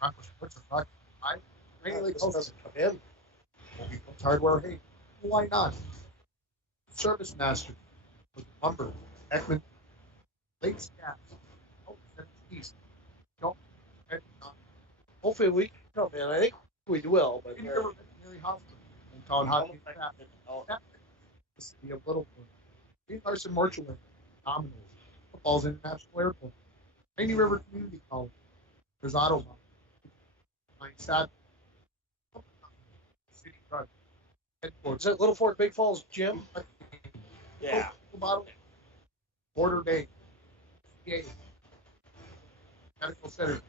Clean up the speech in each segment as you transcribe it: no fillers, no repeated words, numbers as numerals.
Broncos Sports are brought to you by Rainy Lake This House. doesn't come in. Home Hardware. Hey, why not? Service Master with lumber, Ekman, Lakes Gas, East. Don't forget Hopefully we can come in. I think we will, but Indian River Veterinary Hospital, hometown hockey staff, the city of Littlefork, Green Larson Mortuary, Domino's, Football's International Airport, Rainy River Community College, there's Auto Mine, Sad, City Truck, is Headquarters, it Little Fork Big Falls Gym? Yeah. Bottle, Border Bay, PA, Medical Center,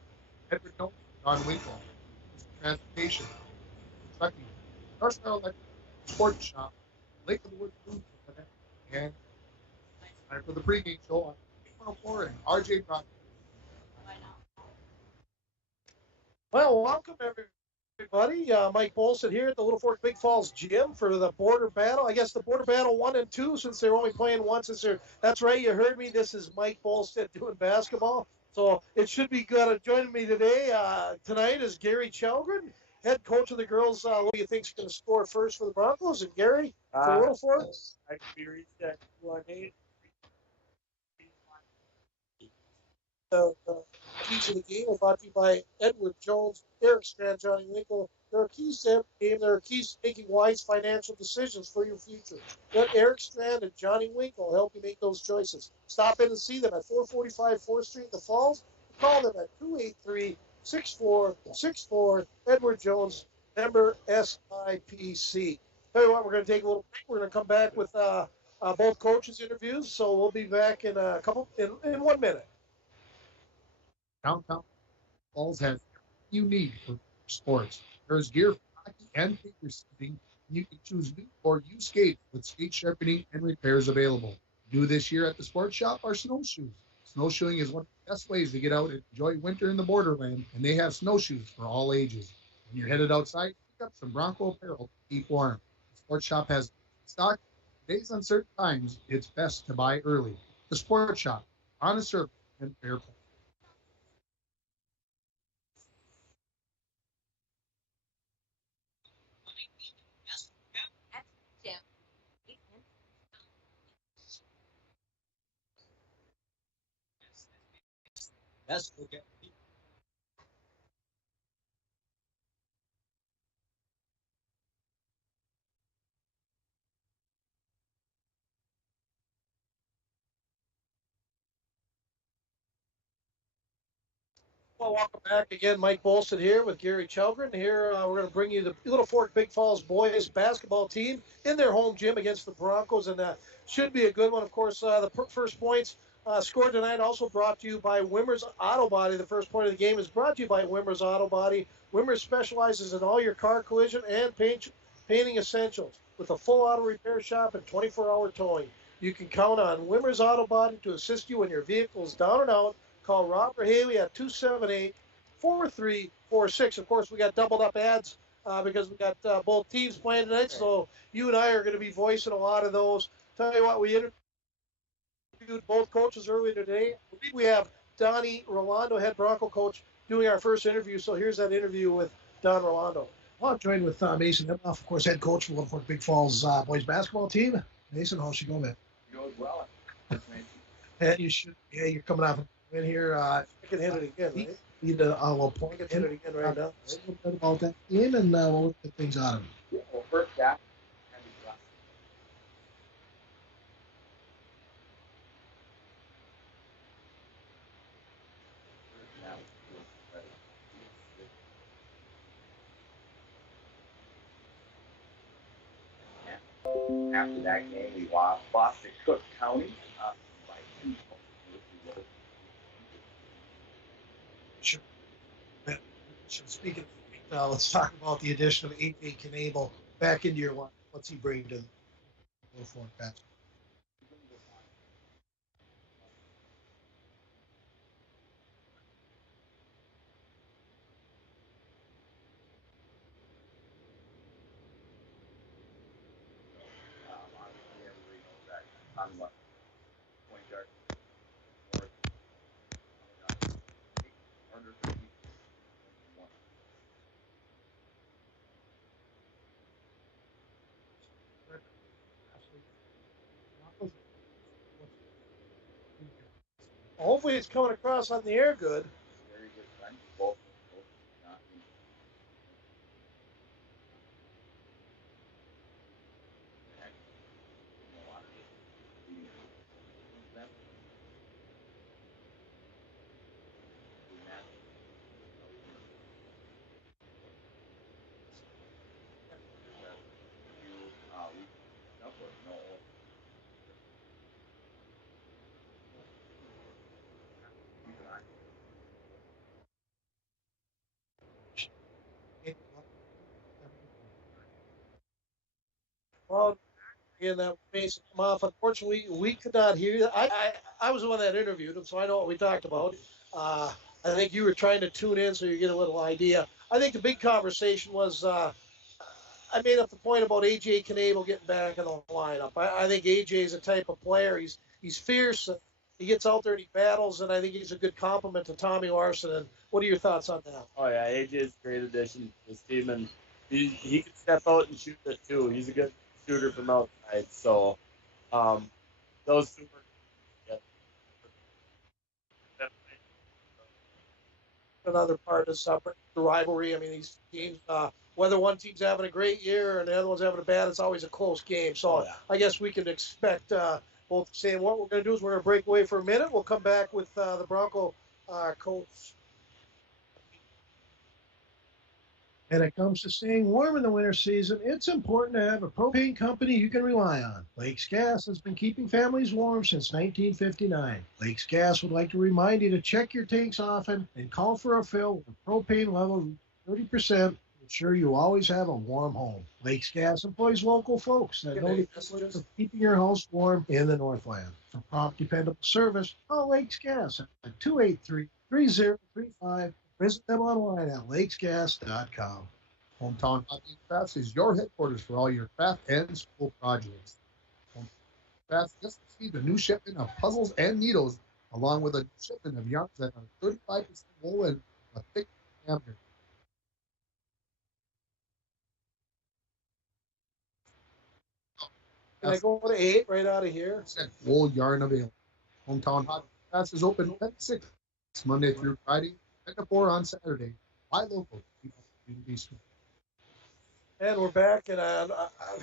Edward Nolan, Don Winkle, Transportation, Trucking, Northstar Electric, Sports Shop, Lake of the Woods Food Company, and time for the pregame show on 104 and RJ Brock. Well, welcome everybody. Mike Bolson here at the Little Fork Big Falls Gym for the Border Battle. I guess the Border Battle 1 and 2, since they're only playing once. That's right, you heard me. This is Mike Bolstead doing basketball. So it should be good. Joining me tonight is Gary Chalgren, head coach of the girls. Who do you think's going to score first for the Broncos? And Gary for Little Fork? I could be reached at 218. The keys of the game are brought to you by Edward Jones, Eric Strand, Johnny Winkle. There are keys to every game. There are keys to making wise financial decisions for your future. Let Eric Strand and Johnny Winkle help you make those choices. Stop in and see them at 445 4th Street in the Falls. Call them at 283-6464. Edward Jones, member SIPC. Tell you what, we're going to take a little break. We're going to come back with both coaches' interviews. So we'll be back in in 1 minute. Downtown Falls has everything you need for sports. There's gear for hockey and figure skating. You can choose new or used skates with skate sharpening and repairs available. New this year at the sports shop are snowshoes. Snowshoeing is one of the best ways to get out and enjoy winter in the borderland, and they have snowshoes for all ages. When you're headed outside, pick up some Bronco apparel to keep warm. The sports shop has stock. Today's uncertain times, it's best to buy early. The sports shop, honest service and fair price. Yes, okay. Well, welcome back again. Mike Bolson here with Gary Chalgren. Here we're going to bring you the Little Fork Big Falls boys basketball team in their home gym against the Broncos, and should be a good one. Of course, the first points scored tonight also brought to you by Wimmer's Auto Body. The first point of the game is brought to you by Wimmer's Auto Body. Wimmer specializes in all your car collision and painting essentials with a full auto repair shop and 24-hour towing. You can count on Wimmer's Auto Body to assist you when your vehicle is down and out. Call Robert Haley at 278-4346. Of course, we got doubled up ads because we got both teams playing tonight, so you and I are going to be voicing a lot of those. Tell you what, we interviewed both coaches earlier today. I believe we have Donnie Rolando, head Bronco coach, doing our first interview. So here's that interview with Don Rolando. Well, I'm joined with Mason Hipnoff, of course, head coach for Littlefork Big Falls boys basketball team. Mason, how's she going, man? Goes well. Yeah, you're coming off a win here. I can hit it again, right? Need a little I point. can hit it again right now. A little bit about that game and we'll get things out of it. Yeah, well, first half, after that game, we lost to Cook County by 2 points. Sure. Speaking of, let's talk about the addition of A.J. Knable back into your line. What's he bring to Littlefork basketball? Obviously, everybody knows that I'm a point guard. Under 30, Hopefully, it's coming across on the air good. Very good friends, both John and Heck, a lot of the them. We up with no Well, again, that face come off. Unfortunately, we could not hear you. I was the one that interviewed him, so I know what we talked about. Uh, I think you were trying to tune in so you get a little idea. I think the big conversation was I made up the point about AJ Knable getting back in the lineup. I think AJ is a type of player. He's fierce. He gets out there and he battles, and I think he's a good complement to Tommy Larson. And what are your thoughts on that? Oh yeah, AJ is a great addition to this team, and he can step out and shoot it too. He's a good shooter from outside. So um, those two are together. Another part of the rivalry. I mean, these teams, whether one team's having a great year and the other one's having a bad, it's always a close game. So Oh, yeah. I guess we can expect both saying what we're going to do is we're going to break away for a minute. We'll come back with the Bronco coach. When it comes to staying warm in the winter season, it's important to have a propane company you can rely on. Lakes Gas has been keeping families warm since 1959. Lakes Gas would like to remind you to check your tanks often and call for a fill with propane level 30% to ensure you always have a warm home. Lakes Gas employs local folks that know the importance of keeping your house warm in the Northland. For prompt, dependable service, call Lakes Gas at 283-3035. Visit them online at lakesgas.com. Hometown Hobby and Crafts is your headquarters for all your craft and school projects. Hometown Crafts just received a new shipment of puzzles and needles, along with a shipment of yarns that are 35% wool and a thick diameter. Can I go to 8 right out of here? Wool yarn available. Hometown Hobby and Crafts is open 10 to 6 Monday through Friday, 10 to 4 on Saturday. Buy local. And we're back, and I'm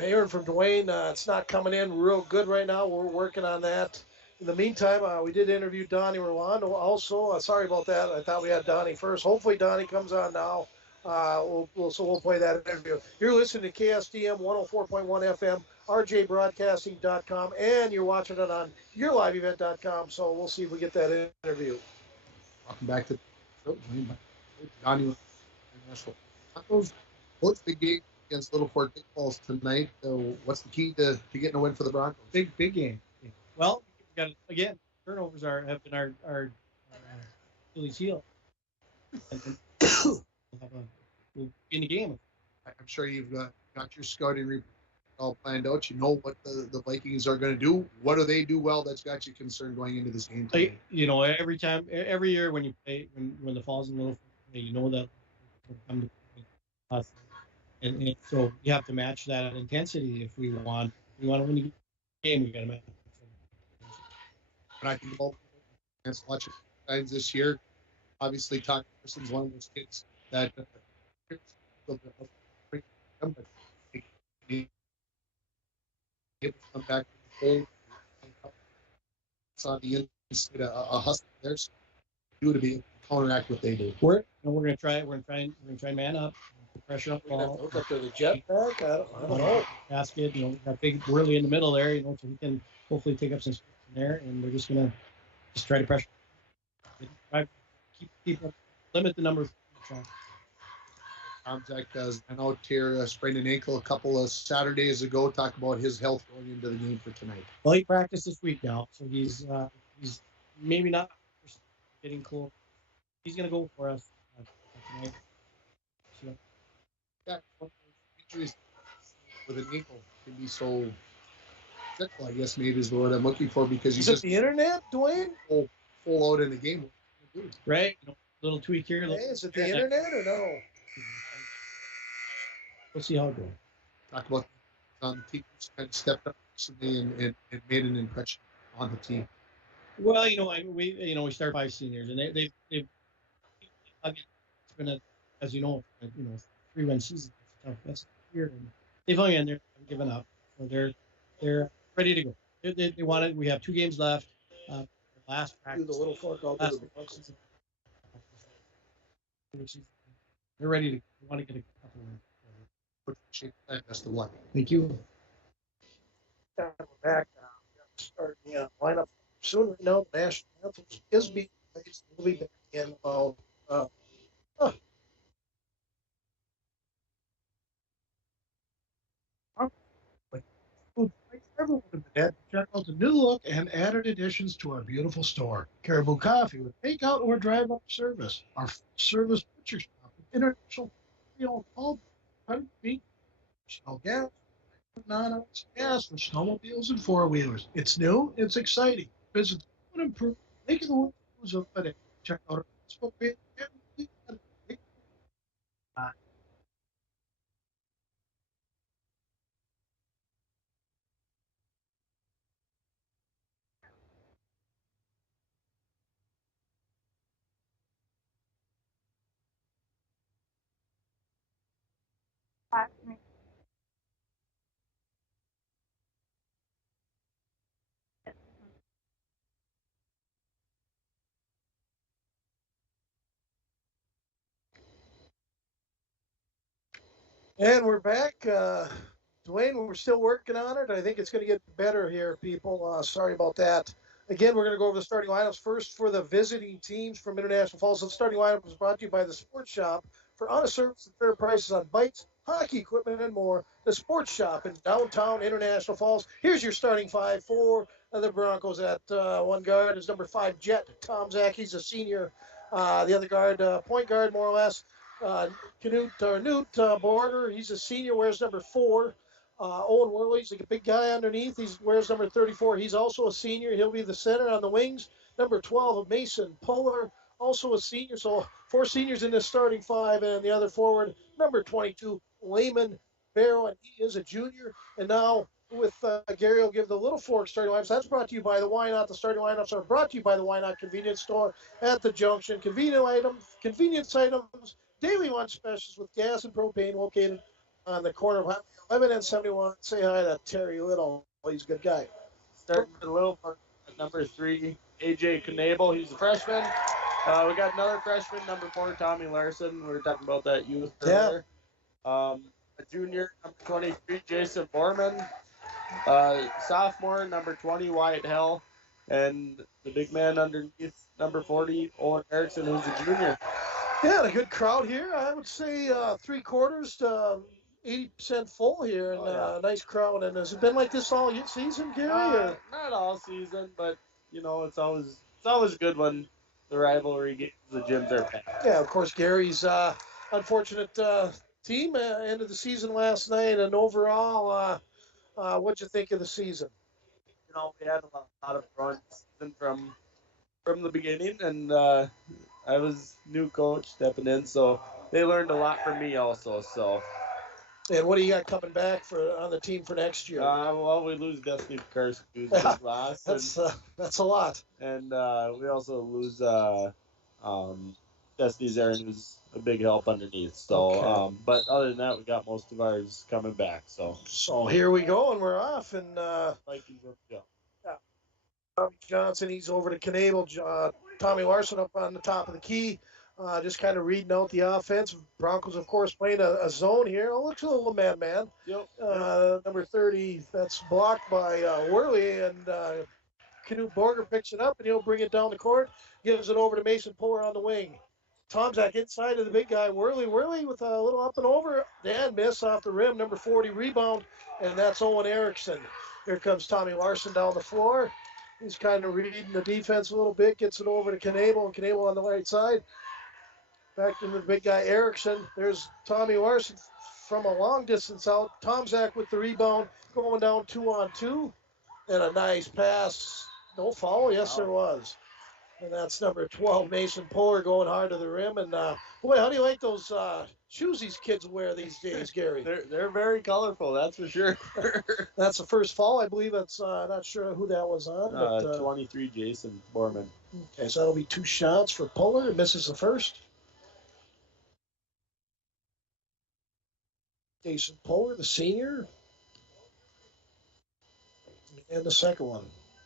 hearing from Dwayne. It's not coming in real good right now. We're working on that. In the meantime, we did interview Donnie Rolando also. Sorry about that. I thought we had Donnie first. Hopefully, Donnie comes on now. We'll play that interview. You're listening to KSDM 104.1 FM, rjbroadcasting.com, and you're watching it on yourliveevent.com. So we'll see if we get that interview. Welcome back to the show. Donnie Broncos. What's the game against Littlefork Big Falls tonight? What's the key to getting a win for the Broncos? Big game. Well, we got again. Turnovers have been our Achilles heel. We'll be in the game. I'm sure you've got your scouting report all planned out. You know what the Vikings are going to do. What do they do well that's got you concerned going into this game tonight? Every year when you play, when the Falls in Littlefork, you know that come to us. And so you have to match that intensity if we want to win the game. We got to match. And I think all fans watching times this year, obviously, Todd Pearson's one of those kids that come back to the fold. Saw the inside a hustle there, so do to be able to counteract what they do. We're gonna try. We're gonna try and man up, put pressure up. Look up to the jet back. I don't know. Basket, that big whirly in the middle there, so he can hopefully take up some space in there, and we're just gonna try to pressure. Keep limit the number of shots. Tom Zach does. I know Tier sprained an ankle a couple of Saturdays ago. Talk about his health going into the game for tonight. Well, he practiced this week now, so he's maybe not getting close. He's gonna go for us tonight. So. Yeah, injuries with an ankle can be so fickle, I guess maybe is the word I'm looking for, because he's just the internet, Dwayne? Full out in the game. Right? Little tweak here. Hey, is it the internet or no? We'll see how it goes. Talk about the team kind of stepped up recently and made an impression on the team. Well, we start 5 seniors, and they've again, it's been as you know, 3-win season. That's weird, and they've hung in there, haven't given up, so they're ready to go. They want it. We have 2 games left. Last Do practice, the Littlefork, I'll do last the Broncos. season, they're ready to. They want to get a couple wins. Appreciate that. Best of luck. Thank you. We're back now. We start the lineup soon. Right now, the national anthem is being played. We'll be back in about. Uh, Everyone in Manette, check out the new look and added additions to our beautiful store. Caribou Coffee with takeout or drive-up service. Our full-service butcher shop with international all 100 feet, Shell gas, non-ounce gas for snowmobiles and four-wheelers. It's new, it's exciting. Visit the improve, making the world of today. Check out our Facebook page. and we're back. Dwayne, we're still working on it. I think it's going to get better here, people. Sorry about that. Again, we're going to go over the starting lineups first for the visiting teams from International Falls. The starting lineup is brought to you by the Sports Shop. For honest service and fair prices on bikes, hockey equipment, and more, the Sports Shop in downtown International Falls. Here's your starting five for the Broncos. At one guard is number 5, Jet Tom Zach. He's a senior. The other guard, point guard, more or less. Newt Border, he's a senior, wears number 4. Owen Worley, he's like a big guy underneath. He wears number 34. He's also a senior. He'll be the center on the wings. Number 12, Mason Puller, also a senior. So 4 seniors in this starting 5, and the other forward, number 22, Layman Barrow, and he is a junior. And now with Gary, will give the Littlefork starting lineups. That's brought to you by the Why Not. The starting lineups are brought to you by the Why Not convenience store at the junction. Convenience items, daily lunch specials with gas and propane located on the corner of 11 and 71. Say hi to Terry Little. He's a good guy. Starting with Littlefork at number 3, AJ Knable. He's a freshman. We got another freshman, number 4, Tommy Larson. We were talking about that youth earlier. A junior, number 23, Jason Borman. Sophomore, number 20, Wyatt Hell. And the big man underneath, number 40, Owen Erickson, who's a junior. Yeah, a good crowd here. I would say 3/4 to 80% full here, and a nice crowd. And has it been like this all season, Gary? Not all season, but it's always good when the rivalry games, the gyms are packed. Yeah, of course, Gary's unfortunate team ended the season last night. And overall, what'd you think of the season? We had a lot of fun season from the beginning, and I was new coach stepping in, so they learned a lot from me also. So. And what do you got coming back on the team for next year? Well, we lose Destiny Karski, who's just lost. That's a lot. And we also lose Destiny Zarin, who's a big help underneath. So, Okay. But other than that, we got most of ours coming back. So here we go, and we're off. And Vikings up to go. Tommy Johnson, he's over to Knable. Tommy Larson up on the top of the key. Just kind of reading out the offense. Broncos, of course, playing a zone here. Oh, looks a little man. Yep. Number 30, that's blocked by Worley, and Knut Borger picks it up, and he'll bring it down the court, gives it over to Mason Puller on the wing. Tomzak inside of the big guy, Worley with a little up and over. Dan miss off the rim, number 40 rebound, and that's Owen Erickson. Here comes Tommy Larson down the floor. He's kind of reading the defense a little bit, gets it over to Knable, and Knable on the right side. Back to the big guy, Erickson. There's Tommy Larson from a long distance out. Tomzak with the rebound, going down 2-on-2. And a nice pass. No foul? Yes, there was. And that's number 12, Mason Puller, going hard to the rim. And, boy, how do you like those shoes these kids wear these days, Gary. They're very colorful, that's for sure. That's the first foul. I believe that's not sure who that was on. But 23 Jason Borman. Okay, so that'll be 2 shots for Puller. Misses the first. Jason Puller, the senior. And the second one.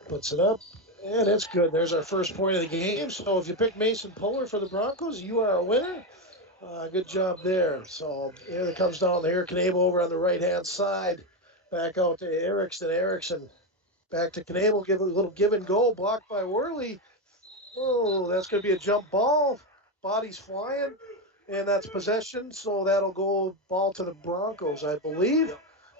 Puts it up. And it's good. There's our first point of the game. So if you pick Mason Puller for the Broncos, you are a winner. Good job there. So here it comes down there. Knable over on the right-hand side. Back out to Erickson. Erickson back to Knable. Give it a little give and go. Blocked by Worley. Oh, that's going to be a jump ball. Body's flying. And that's possession. So that'll go ball to the Broncos, I believe.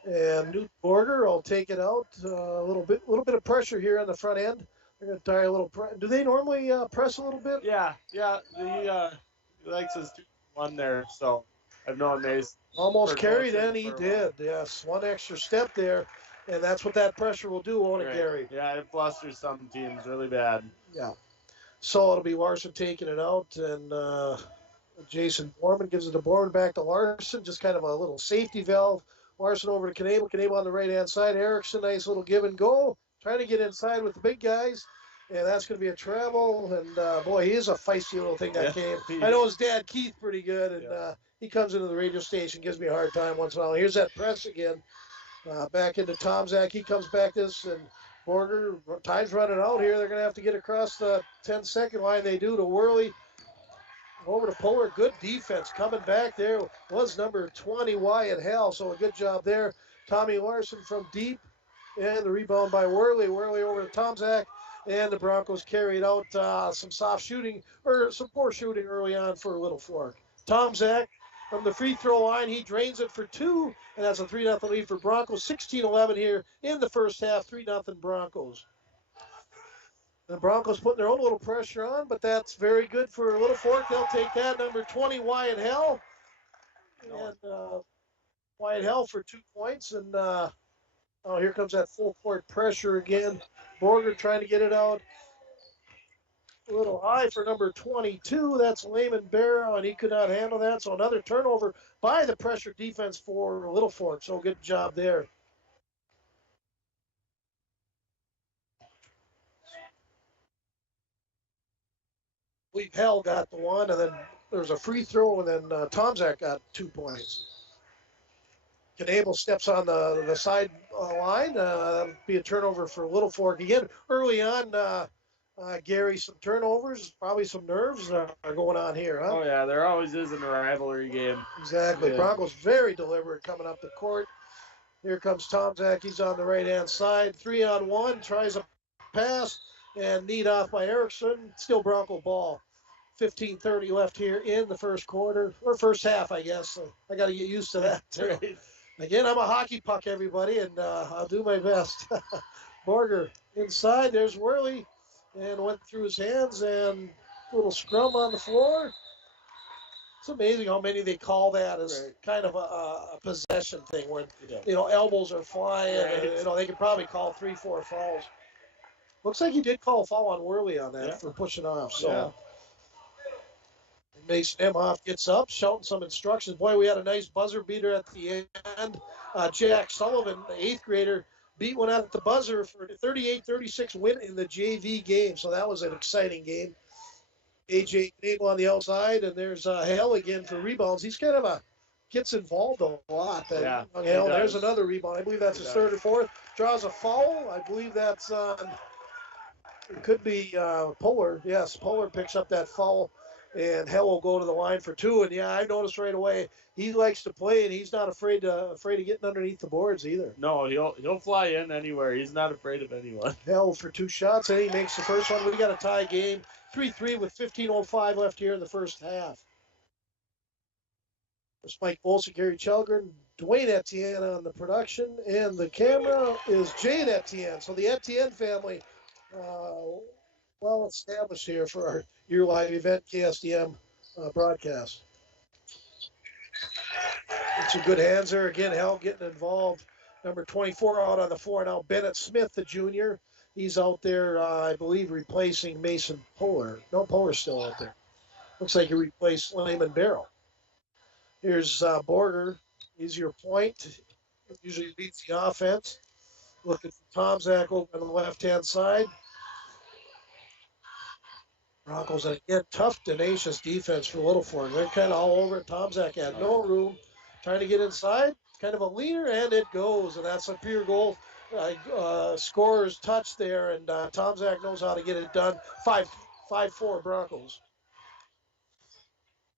And Newt Borger will take it out. A little bit of pressure here on the front end. They're going to tie a little. Do they normally press a little bit? Yeah. He likes his 2-1 there, so I've known Mace. Almost carried, and he did. Yes, one extra step there, and that's what that pressure will do, won't it, Gary? Yeah, it flusters some teams really bad. Yeah. So it'll be Larson taking it out, and Jason Borman gives it to Borman, back to Larson, just kind of a little safety valve. Larson over to Knable. Knable on the right-hand side. Erickson, nice little give and go. Trying to get inside with the big guys. And that's going to be a travel. And, boy, he is a feisty little thing, that came. I know his dad, Keith, pretty good. And he comes into the radio station, gives me a hard time once in a while. Here's that press again. Back into Tomzak. He comes back this. And Borger, time's running out here. They're going to have to get across the 10-second line. They do to Worley. Over to Puller. Good defense coming back there was number 20, Wyatt Hell. So a good job there. Tommy Larson from deep. And the rebound by Worley. Worley over to Tomzak. And the Broncos carried out some soft shooting, or some poor shooting early on for Littlefork. Tomzak from the free throw line. He drains it for 2. And that's a 3-0 lead for Broncos. 16-11 here in the first half. 3-0 Broncos. The Broncos putting their own little pressure on, but that's very good for Littlefork. They'll take that. Number 20, Wyatt Hell. And Wyatt Hell for 2 points. And here comes that full court pressure again. Borger trying to get it out. A little high for number 22. That's Layman Barrow, and he could not handle that. So another turnover by the pressure defense for Littlefork. So good job there. We've Hell got the one, and then there's a free throw, and then Tomzak got 2 points. Knable steps on the side line. That'll be a turnover for Littlefork. Again, early on, Gary, some turnovers, probably some nerves are going on here, huh? Oh, yeah, there always is in a rivalry game. Exactly. Yeah. Broncos very deliberate coming up the court. Here comes Tomzak. He's on the right-hand side. 3-on-1, tries a pass, and need off by Erickson. Still Bronco ball. 15:30 left here in the first quarter, or first half, I guess. So I got to get used to that, too. Again, I'm a hockey puck, everybody, and I'll do my best. Borger inside. There's Worley, and went through his hands, and a little scrum on the floor. It's amazing how many they call that as kind of a possession thing when, elbows are flying. And, they could probably call 3-4 fouls. Looks like he did call a foul on Worley on that for pushing off. So Mason Emhoff gets up, shouting some instructions. Boy, we had a nice buzzer beater at the end. Jack Sullivan, the 8th grader, beat one out at the buzzer for a 38-36 win in the JV game. So that was an exciting game. AJ Knable on the outside, and there's Hale again for rebounds. He's kind of gets involved a lot. Hale, there's another rebound. I believe that's his third or fourth. Draws a foul. I believe that's it could be Puller. Yes, Puller picks up that foul. And Hell will go to the line for 2. And I noticed right away he likes to play, and he's not afraid of getting underneath the boards either. No, he'll fly in anywhere. He's not afraid of anyone. Hell for 2 shots, and he makes the first one. We got a tie game, 3-3 with 15:05 left here in the first half. There's Mike Bolsa, Gary Chelgren, Dwayne Etienne on the production, and the camera is Jade Etienne. So the Etienne family, well established here for our year live event KSDM broadcast. It's some good hands there again. Hell getting involved. Number 24 out on the floor now. Bennett Smith, the junior. He's out there, I believe, replacing Mason Puller. No, Puller's still out there. Looks like he replaced Layman Barrow. Here's Borger. He's your point. Usually leads the offense. Looking for Tomzak over on the left-hand side. Broncos, again, tough, tenacious defense for Littlefork. They're kind of all over it. Tomzak had no room. Trying to get inside. Kind of a leaner, and it goes. And that's a pure goal. Scorer's touch there, and Tomzak knows how to get it done. 5-4 Broncos.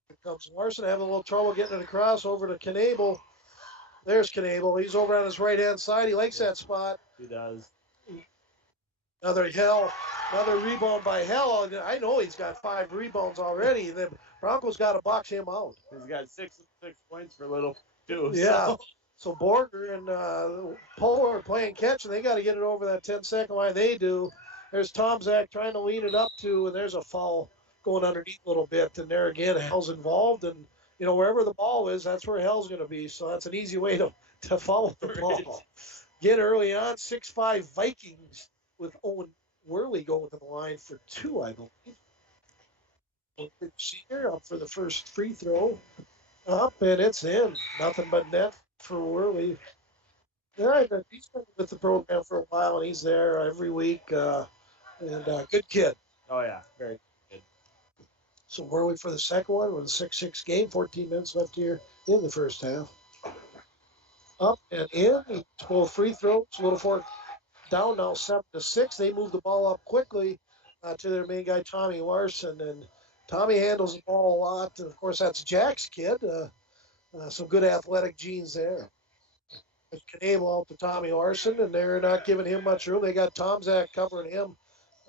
Here comes Larson, having a little trouble getting it across over to Knable. There's Knable. He's over on his right-hand side. He likes that spot. He does. Another rebound by Hell. I know he's got 5 rebounds already. The Broncos got to box him out. He's got 6 points for Little too. Yeah. So Borger and Polar are playing catch, and they got to get it over that 10-second line. They do. There's Tomzak trying to lean it up to, and there's a foul going underneath a little bit. And there again, Hell's involved, and wherever the ball is, that's where Hell's going to be. So that's an easy way to follow the ball. Get early on, 6-5 Vikings with Owen Worley going to the line for 2, I believe. Senior up for the first free throw. Up, and it's in. Nothing but net for Worley. Yeah, he's been with the program for a while, and he's there every week. And good kid. Oh, yeah. Very good. So Worley for the second one with a 6-6 game. 14 minutes left here in the first half. Up and in. Both free throws. Littlefork down now 7-6. They move the ball up quickly to their main guy, Tommy Larson. And Tommy handles the ball a lot. And, of course, that's Jack's kid. Some good athletic genes there. Knable out to Tommy Larson, and they're not giving him much room. They got Tomzak covering him.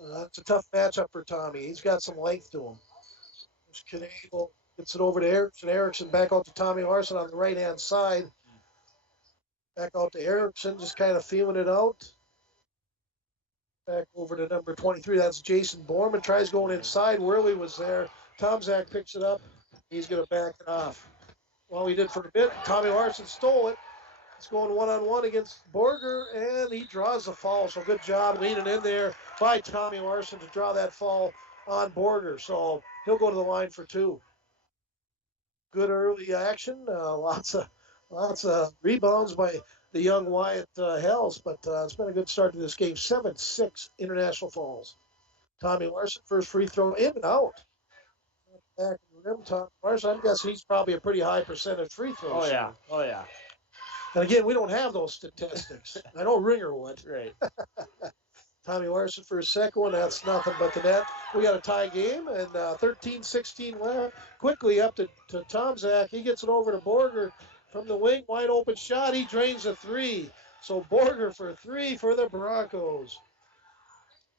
It's a tough matchup for Tommy. He's got some length to him. Knable gets it over to Erickson. Erickson back out to Tommy Larson on the right-hand side. Back out to Erickson, just kind of feeling it out. Back over to number 23. That's Jason Borman. Tries going inside. Worley was there. Tomzak picks it up. He's going to back it off. Well, he did for a bit. Tommy Larson stole it. He's going one-on-one against Borger, and he draws the foul. So good job leaning in there by Tommy Larson to draw that foul on Borger. So he'll go to the line for 2. Good early action. Lots of rebounds by the young Wyatt Hells, but it's been a good start to this game. 7-6 International Falls. Tommy Larson, first free throw in and out. Back in the rim, Tommy Larson. I'm guessing he's probably a pretty high percentage free throw. Oh, yeah. Oh, yeah. And again, we don't have those statistics. I know Ringer would. Right. Tommy Larson for his second one. That's nothing but the net. We got a tie game, and 13-16 left. Quickly up to Tomzak. He gets it over to Borger from the wing. Wide open shot. He drains a 3. So Borger for 3 for the Broncos.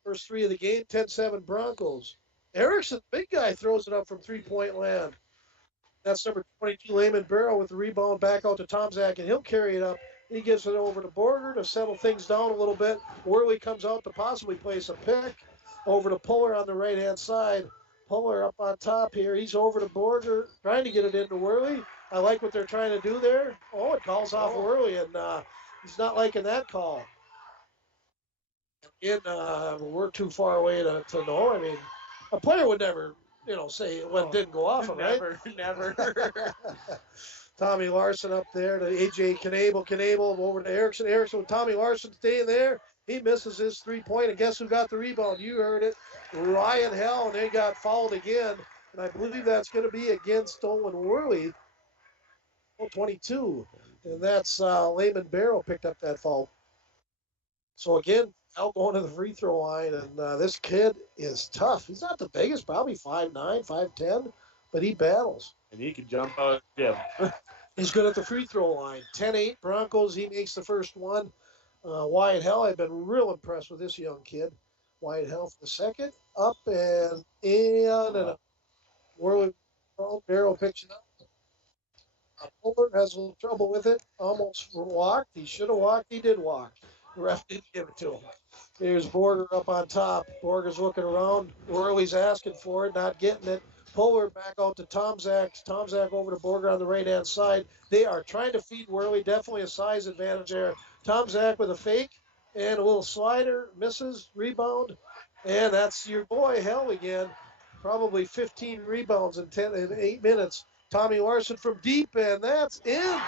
First 3 of the game, 10-7 Broncos. Erickson, big guy, throws it up from three-point land. That's number 22, Layman Barrow, with the rebound back out to Tomzak, and he'll carry it up. He gives it over to Borger to settle things down a little bit. Worley comes out to possibly place a pick. Over to Puller on the right-hand side. Puller up on top here. He's over to Borger, trying to get it into Worley. I like what they're trying to do there. Oh, it calls off Worley, and he's not liking that call. Again, we're too far away to know. I mean, a player would never say it didn't go off him, right? Never. Tommy Larson up there to A.J. Knable over to Erickson. Erickson with Tommy Larson staying there. He misses his 3-point, and guess who got the rebound? You heard it. Ryan Hell, and they got fouled again. And I believe that's going to be against Owen Worley. 22. And that's Layman Barrow picked up that foul. So again, out going to the free throw line, and this kid is tough. He's not the biggest, probably 5'9", 5'10", but he battles. And he can jump out. Yeah. He's good at the free throw line. 10-8 Broncos. He makes the first one. Wyatt Hell, I've been real impressed with this young kid. Wyatt Hell for the second. Up and in and up. Worley Barrow picks it up. Puller has a little trouble with it. Almost walked. He should have walked. He did walk. The ref didn't give it to him. Here's Borger up on top. Borger's looking around. Worley's asking for it, not getting it. Puller back out to Tomzak. Tomzak over to Borger on the right-hand side. They are trying to feed Worley. Definitely a size advantage there. Tomzak with a fake and a little slider. Misses. Rebound. And that's your boy, Hell, again. Probably 15 rebounds in 8 minutes. Tommy Larson from deep, and that's in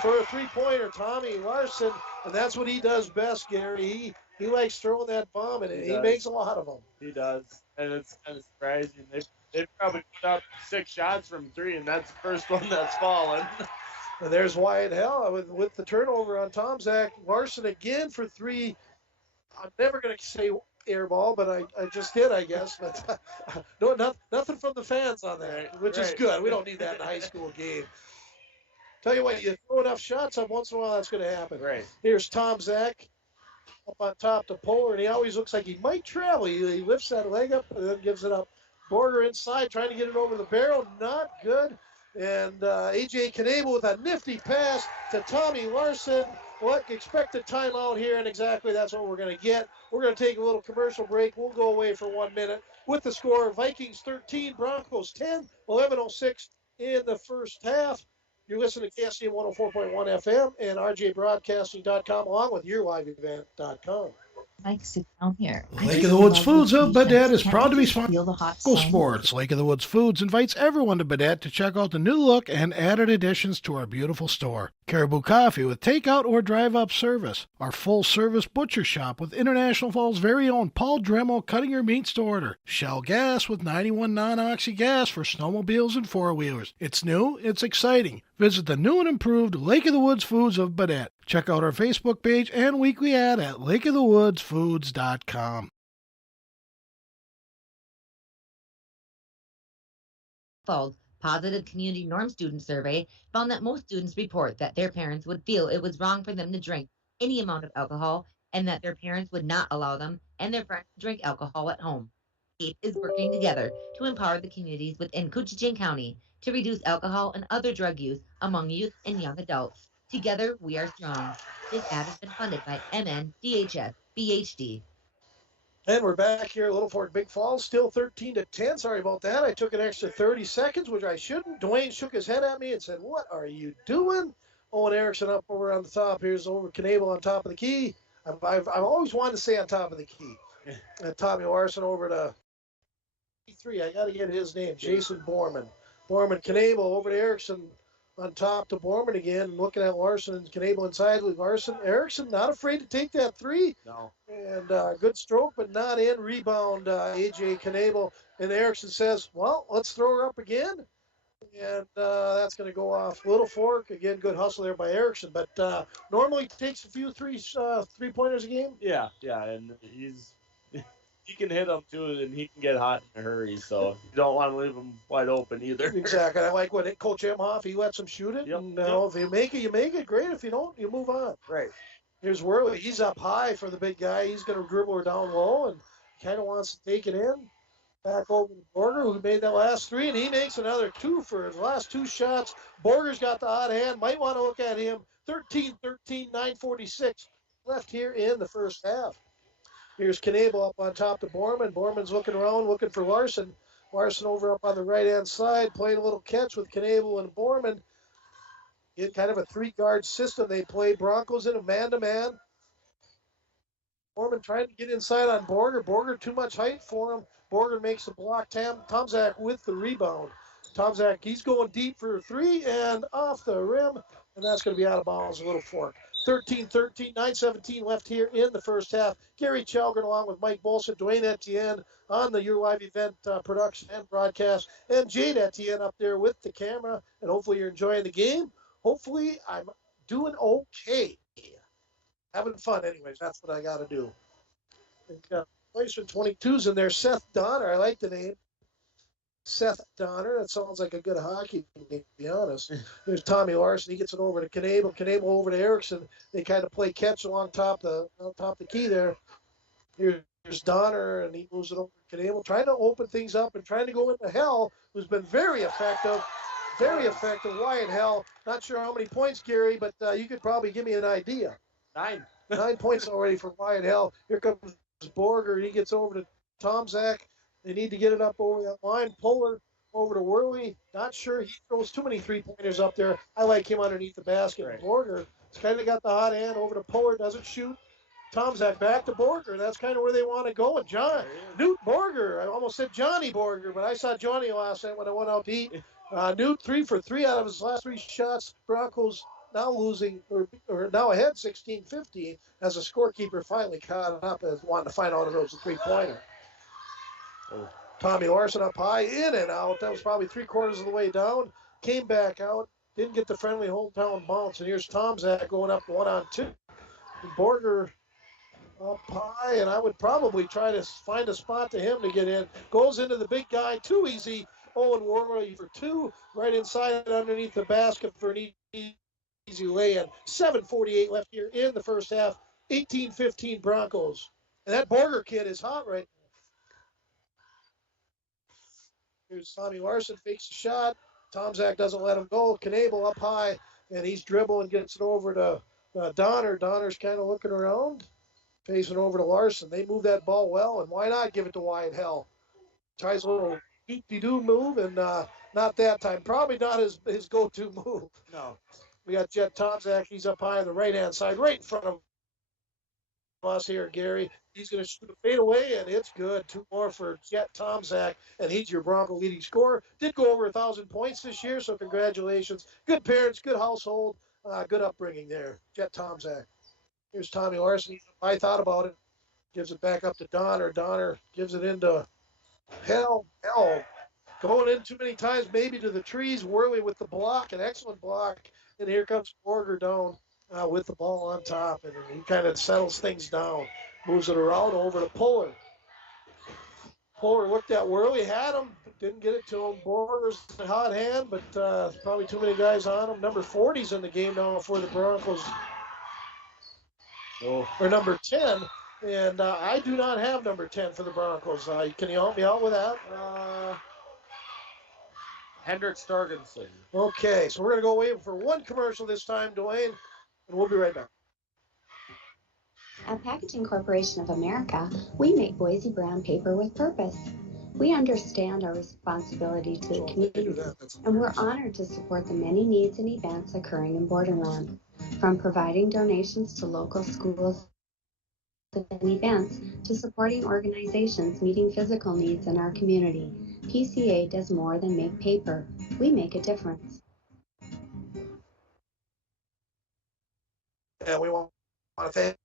for a three-pointer. Tommy Larson, and that's what he does best, Gary. He likes throwing that bomb, and he makes a lot of them. He does, and it's kind of surprising. They probably put up 6 shots from 3, and that's the first one that's fallen. And there's Wyatt Hell with the turnover on Tomzak. Larson again for 3. I'm never going to say air ball, but I just did, I guess. But no, nothing from the fans on that, which is good. We don't need that in a high school game. Tell you what, you throw enough shots up once in a while, that's going to happen. Right. Here's Tomzak up on top to Polar, and he always looks like he might travel. He lifts that leg up and then gives it up. Borger inside, trying to get it over the barrel. Not good. And A.J. Knable with a nifty pass to Tommy Larson. What expected timeout here, and exactly that's what we're going to get. We're going to take a little commercial break. We'll go away for 1 minute with the score: Vikings 13, Broncos 10, 11:06 in the first half. You're listening to KSCM 104.1 FM and rjbroadcasting.com, along with yourliveevent.com. Mike, sit down here. Lake of the Woods Foods of Baudette is proud to be sponsoring Broncos Sports. Lake of the Woods Foods invites everyone to Baudette to check out the new look and added additions to our beautiful store. Caribou Coffee with takeout or drive-up service. Our full-service butcher shop with International Falls' very own Paul Dremel cutting your meats to order. Shell Gas with 91 non-oxy gas for snowmobiles and four-wheelers. It's new, it's exciting. Visit the new and improved Lake of the Woods Foods of Baudette. Check out our Facebook page and weekly ad at lakeofthewoodsfoods.com. Falls Positive Community Norm Student Survey found that most students report that their parents would feel it was wrong for them to drink any amount of alcohol and that their parents would not allow them and their friends to drink alcohol at home. SCAPE is working together to empower the communities within Coochin County to reduce alcohol and other drug use among youth and young adults. Together, we are strong. This ad has been funded by MNDHS BHD. And we're back here at Littlefork Big Falls, still 13-10. Sorry about that. I took an extra 30 seconds, which I shouldn't. Dwayne shook his head at me and said, "What are you doing?" Owen Erickson up over on the top. Here's over Knable on top of the key. I've always wanted to say on top of the key. And Tommy Larson over to 3. I got to get his name, Jason Borman. Borman, Knable over to Erickson. On top to Borman again, looking at Larson and Knable inside with Larson. Erickson not afraid to take that 3. No. And good stroke, but not in. Rebound, A.J. Knable. And Erickson says, well, let's throw her up again. And that's going to go off Littlefork. Again, good hustle there by Erickson. But normally takes a few three-pointers a game. Yeah, and he can hit them too, and he can get hot in a hurry. So you don't want to leave him wide open either. Exactly. I like when Coach Emhoff, he lets him shoot it. Yep. And if you make it, you make it. Great. If you don't, you move on. Right. Here's Worley. He's up high for the big guy. He's going to dribble her down low and kind of wants to take it in. Back over to Borger, who made that last 3, and he makes another 2 for his last 2 shots. Borger's got the hot hand. Might want to look at him. 13-13, 9:46 left here in the first half. Here's Knable up on top to Borman. Borman's looking around, looking for Larson. Larson over up on the right-hand side, playing a little catch with Knable and Borman. In kind of a 3-guard system. They play Broncos in a man-to-man. Borman trying to get inside on Borger. Borger too much height for him. Borger makes the block. Tomzak with the rebound. Tomzak, he's going deep for 3 and off the rim. And that's going to be out of bounds, a Littlefork. 13-13, 9:17 left here in the first half. Gary Chalgren along with Mike Bolson, Dwayne Etienne on the Your Live Event production and broadcast, and Jade Etienne up there with the camera. And hopefully you're enjoying the game. Hopefully I'm doing okay. Having fun anyways. That's what I got to do. We've got place for 22s in there. Seth Donner. I like the name. Seth Donner. That sounds like a good hockey name, to be honest. There's Tommy Larson. He gets it over to Knable. Knable over to Erickson. They kind of play catch along top the key there. Here's Donner, and he moves it over to Knable, trying to open things up and trying to go into Hell, who's been very effective. Very effective. Wyatt Hell. Not sure how many points, Gary, but you could probably give me an idea. 9. 9 points already for Wyatt Hell. Here comes Borger. He gets over to Tomzak. They need to get it up over that line. Polar over to Worley. Not sure he throws too many 3-pointers up there. I like him underneath the basket. Right. Borger has kind of got the hot hand over to Polar. Doesn't shoot. Tomzak back to Borger. That's kind of where they want to go. And Newt Borger. I almost said Johnny Borger, but I saw Johnny last night when I went out to eat. Newt 3 for 3 out of his last 3 shots. Broncos now losing or now ahead 16-15 as the scorekeeper finally caught up as wanting to find out if it was a 3-pointer. Tommy Larson up high, in and out. That was probably 3/4 of the way down. Came back out, didn't get the friendly hometown bounce. And here's Tomzak going up 1-on-2. Borger up high, and I would probably try to find a spot to him to get in. Goes into the big guy, too easy. Owen Wormley for 2, right inside underneath the basket for an easy lay-in. 7:48 left here in the first half. 18-15 Broncos. And that Borger kid is hot right now. Here's Tommy Larson, fakes a shot. Tomzak doesn't let him go. Knable up high, and he's dribbling, gets it over to Donner. Donner's kind of looking around, facing over to Larson. They move that ball well, and why not give it to Wyatt Hell? Tries a little doop-de-doo move, and not that time. Probably not his go-to move. No. We got Jet Tomzak. He's up high on the right-hand side, right in front of us here, Gary. He's going to shoot a fadeaway, and it's good. 2 more for Jet Tomzak, and he's your Bronco leading scorer. Did go over 1,000 points this year, so congratulations. Good parents, good household, good upbringing there. Jet Tomzak. Here's Tommy Larson. I thought about it. Gives it back up to Donner. Donner gives it into Hell. Going in too many times, maybe to the trees. Worley with the block, an excellent block. And here comes Borger down with the ball on top, and he kind of settles things down. Moves it around over to Puller. Puller looked at Worley, had him, but didn't get it to him. Borger's a hot hand, but probably too many guys on him. Number 40's in the game now for the Broncos. Or number 10. And I do not have number 10 for the Broncos. Can you help me out with that? Hendrik Stargensen. Okay, so we're going to go away for one commercial this time, Dwayne, and we'll be right back. At Packaging Corporation of America, we make Boise brown paper with purpose. We understand our responsibility to the community, and we're honored to support the many needs and events occurring in Borderland. From providing donations to local schools and events to supporting organizations meeting physical needs in our community, PCA does more than make paper. We make a difference. And we want to thank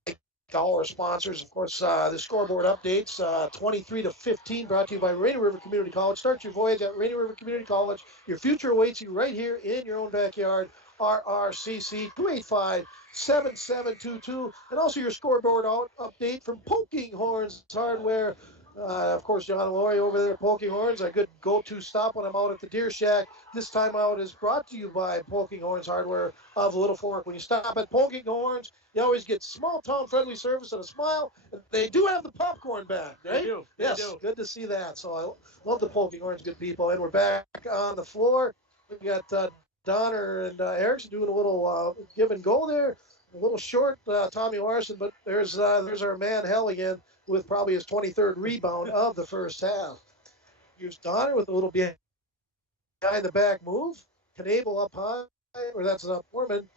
all our sponsors. Of course, the scoreboard updates, 23-15, brought to you by Rainy River Community College. Start your voyage at Rainy River Community College. Your future awaits you right here in your own backyard. RRCC 285-7722. And also your scoreboard update from Poking Horns Hardware. Of course, John and Lori over there at Poking Horns, a good go-to stop when I'm out at the Deer Shack. This time out is brought to you by Poking Horns Hardware of Littlefork. When you stop at Poking Horns, you always get small town friendly service and a smile. And they do have the popcorn back, right? They do. Yes, good to see that. So I love the Poking Horns, good people. And we're back on the floor. We got Donner and Erickson doing a little give and go there. A little short, Tommy Larson, but there's our man Hell again with probably his 23rd rebound of the first half. Here's Donner with a little behind the back move. Knable up high, or that's an up Foreman.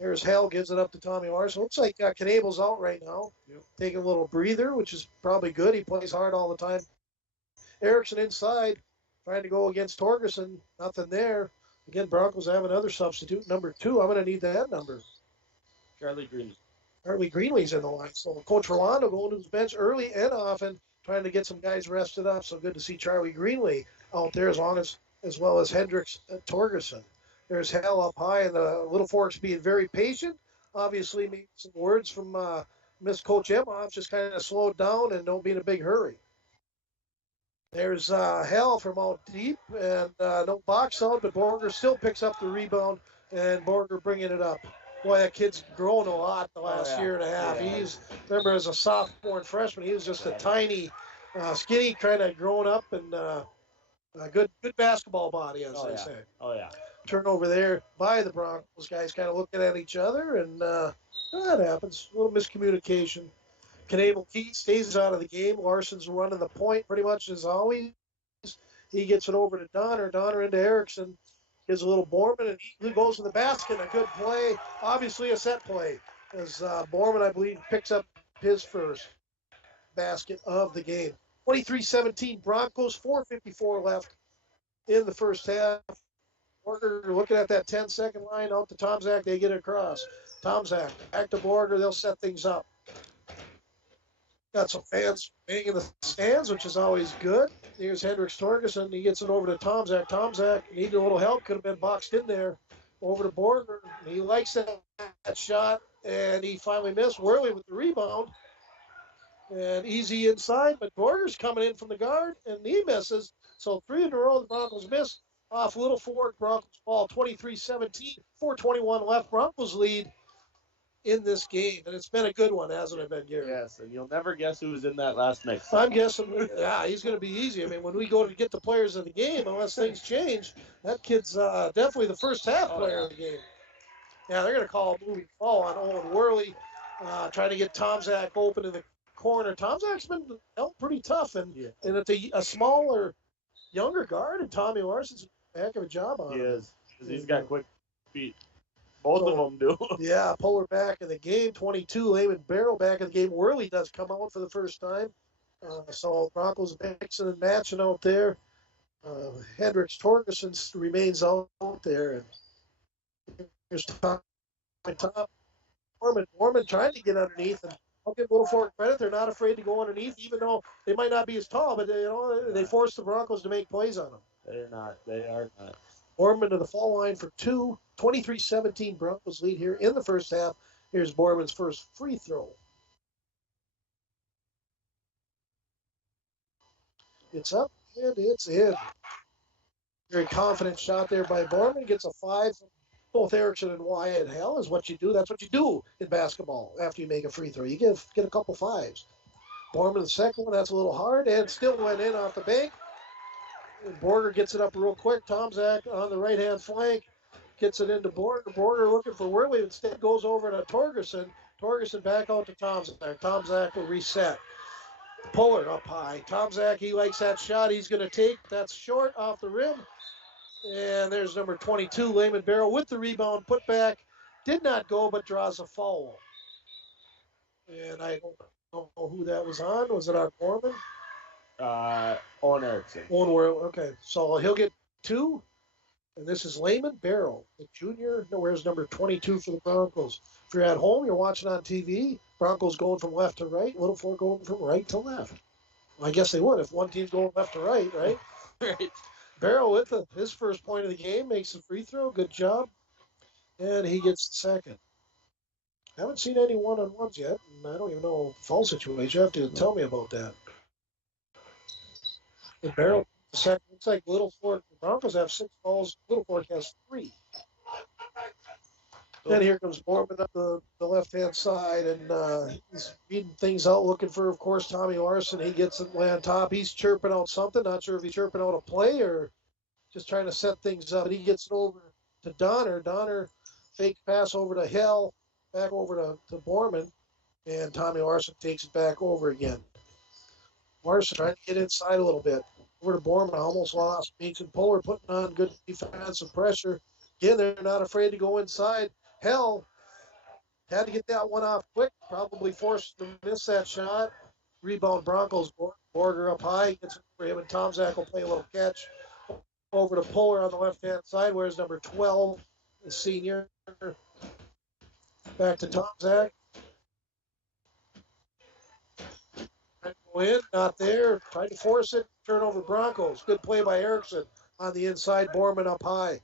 There's Hell, gives it up to Tommy Larson. Looks like Knable's out right now. Yep. Taking a little breather, which is probably good. He plays hard all the time. Erickson inside, trying to go against Torgerson. Nothing there. Again, Broncos have another substitute, number 2. I'm going to need that number. Charlie Green. Charlie Greenlee's in the line. So Coach Rolando going to his bench early and often, trying to get some guys rested up. So good to see Charlie Greenlee out there as well as Hendricks Torgerson. There's Hell up high, and the Littlefork's being very patient. Obviously, maybe some words from Miss Coach Emhoff, just kind of slowed down and don't be in a big hurry. There's Hell from out deep, and no box out, but Borger still picks up the rebound, and Borger bringing it up. Boy, that kid's grown a lot the last year and a half. Yeah. Remember, as a sophomore and freshman, he was just a tiny, skinny, kind of grown up, and a good basketball body, as they say. Oh, yeah. Turnover there by the Broncos. Guys kind of looking at each other, and that happens. A little miscommunication. Knable Key stays out of the game. Larson's running the point pretty much as always. He gets it over to Donner. Donner into Erickson. Gives a little Borman, and he goes to the basket. A good play. Obviously a set play. As Borman, I believe, picks up his first basket of the game. 23-17 Broncos, 4:54 left in the first half. Borger looking at that 10-second line out to Tomzak. They get it across. Tomzak back to Borger. They'll set things up. Got some fans being in the stands, which is always good. Here's Hendricks Torgerson. He gets it over to Tomzak. Tomzak needed a little help. Could have been boxed in there. Over to Borger. He likes that shot, and he finally missed. Worley with the rebound. And easy inside, but Borger's coming in from the guard, and he misses. So 3 in a row the Broncos miss. Off Littlefork, Broncos ball 23-17, 4:21 left. Broncos lead in this game, and it's been a good one, hasn't it been, Gary? Yes, and you'll never guess who was in that last mix. I'm guessing, yeah, he's going to be easy. I mean, when we go to get the players of the game, unless things change, that kid's definitely the first half player of the game. Yeah, they're going to call a moving foul on Owen Worley, trying to get Tomzak open in the corner. Tomzak's been held pretty tough, and it's a smaller, younger guard, and Tommy Larson's a heck of a job on him. He is, because he's got quick feet. Both of them do. Yeah, Polar back in the game. 22, Layman Barrow back in the game. Worley does come out for the first time. So Broncos mixing and matching out there. Hendricks Torgerson remains out there. And here's top. Mormon trying to get underneath. And I'll give Littlefork credit. They're not afraid to go underneath, even though they might not be as tall. But they force the Broncos to make plays on them. They're not. They are not. Borman to the fall line for 2. 23-17 Broncos lead here in the first half. Here's Borman's first free throw. It's up and it's in. Very confident shot there by Borman. Gets a 5 from both Erickson and Wyatt. Hell is what you do. That's what you do in basketball after you make a free throw. You get a couple 5s. Borman the second one. That's a little hard and still went in off the bank. Borger gets it up real quick. Tomzak on the right-hand flank. Gets it into Borger. Borger looking for Worley. Instead goes over to Torgerson. Torgerson back out to Tomzak. Tomzak will reset. Puller up high. Tomzak, he likes that shot. He's going to take. That's short off the rim. And there's number 22, Layman Barrow with the rebound. Put back. Did not go, but draws a foul. And I don't know who that was on. Was it on Gorman? Owen Erickson. Owen Worley. Okay. So he'll get 2. And this is Layman Barrow, the junior. No, where's number 22 for the Broncos? If you're at home, you're watching on TV, Broncos going from left to right, Littlefork going from right to left. Well, I guess they would if one team's going left to right, right? Right. Barrow with his first point of the game, makes a free throw. Good job. And he gets the second. Haven't seen any one-on-ones yet, and I don't even know foul situation. You have to tell me about that. And Barrow, the second. Looks like Littlefork. The Broncos have 6 fouls. Littlefork has 3. Then here comes Mormon up the left-hand side, and he's reading things out, looking for, of course, Tommy Larson. He gets it way on top. He's chirping out something. Not sure if he's chirping out a play or just trying to set things up. But he gets it over to Donner. Donner fake pass over to Hell, back over to Borman, and Tommy Larson takes it back over again. Larson trying to get inside a little bit. Over to Borman, almost lost. Mason Polar putting on good defensive pressure. Again, they're not afraid to go inside. Hell had to get that one off quick. Probably forced to miss that shot. Rebound Broncos. Borger up high. Gets it for him, and Tomzak will play a little catch. Over to Polar on the left-hand side. Where's number 12, the senior. Back to Tomzak. Trying to go in, not there. Trying to force it. Turnover Broncos. Good play by Erickson on the inside. Borman up high.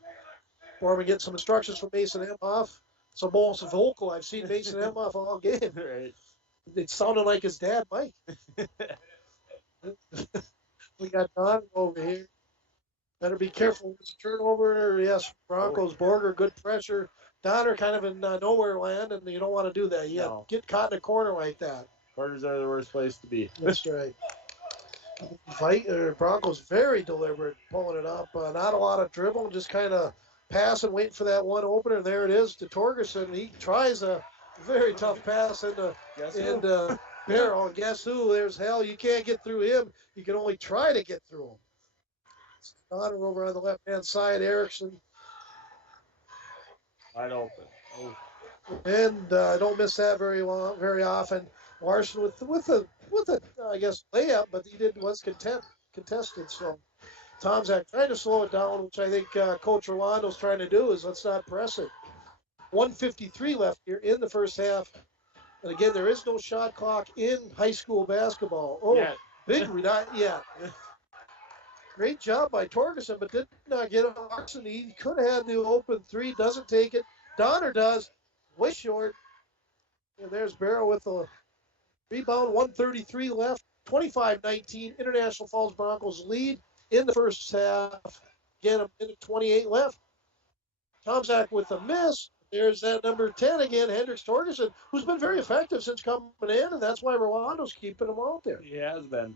Borman gets some instructions from Mason Emhoff. It's almost vocal. I've seen Mason Emhoff all game. Right. It sounded like his dad, Mike. We got Don over here. Better be careful. It's a turnover. Yes, Broncos. Borger, good pressure. Donner kind of in nowhere land, and you don't want to do that. You got to get caught in a corner like that. Corners are the worst place to be. That's right. Broncos very deliberate, pulling it up. Not a lot of dribble, just kind of passing, waiting for that one opener. There it is to Torgerson. He tries a very tough pass into Barrow. Guess who? There's Hell. You can't get through him. You can only try to get through him. Donner over on the left-hand side. Erickson. Wide open. Oh. And don't miss that very often. Larson with a I guess layup, but he was contested. So Tomzak trying to slow it down, which I think Coach Rolando's trying to do, is let's not press it. 1:53 left here in the first half. And again, there is no shot clock in high school basketball. Oh, Yeah. big yeah. Great job by Torgerson, but did not get it. Larson, he could have had the open three, doesn't take it. Donner does, way short. And there's Barrow with the rebound, 1:33 left, 25-19. International Falls Broncos lead in the first half. Again, a minute 28 left. Tomzak with a miss. There's that number 10 again, Hendricks Torgerson, who's been very effective since coming in, and that's why Rolando's keeping him out there. He has been.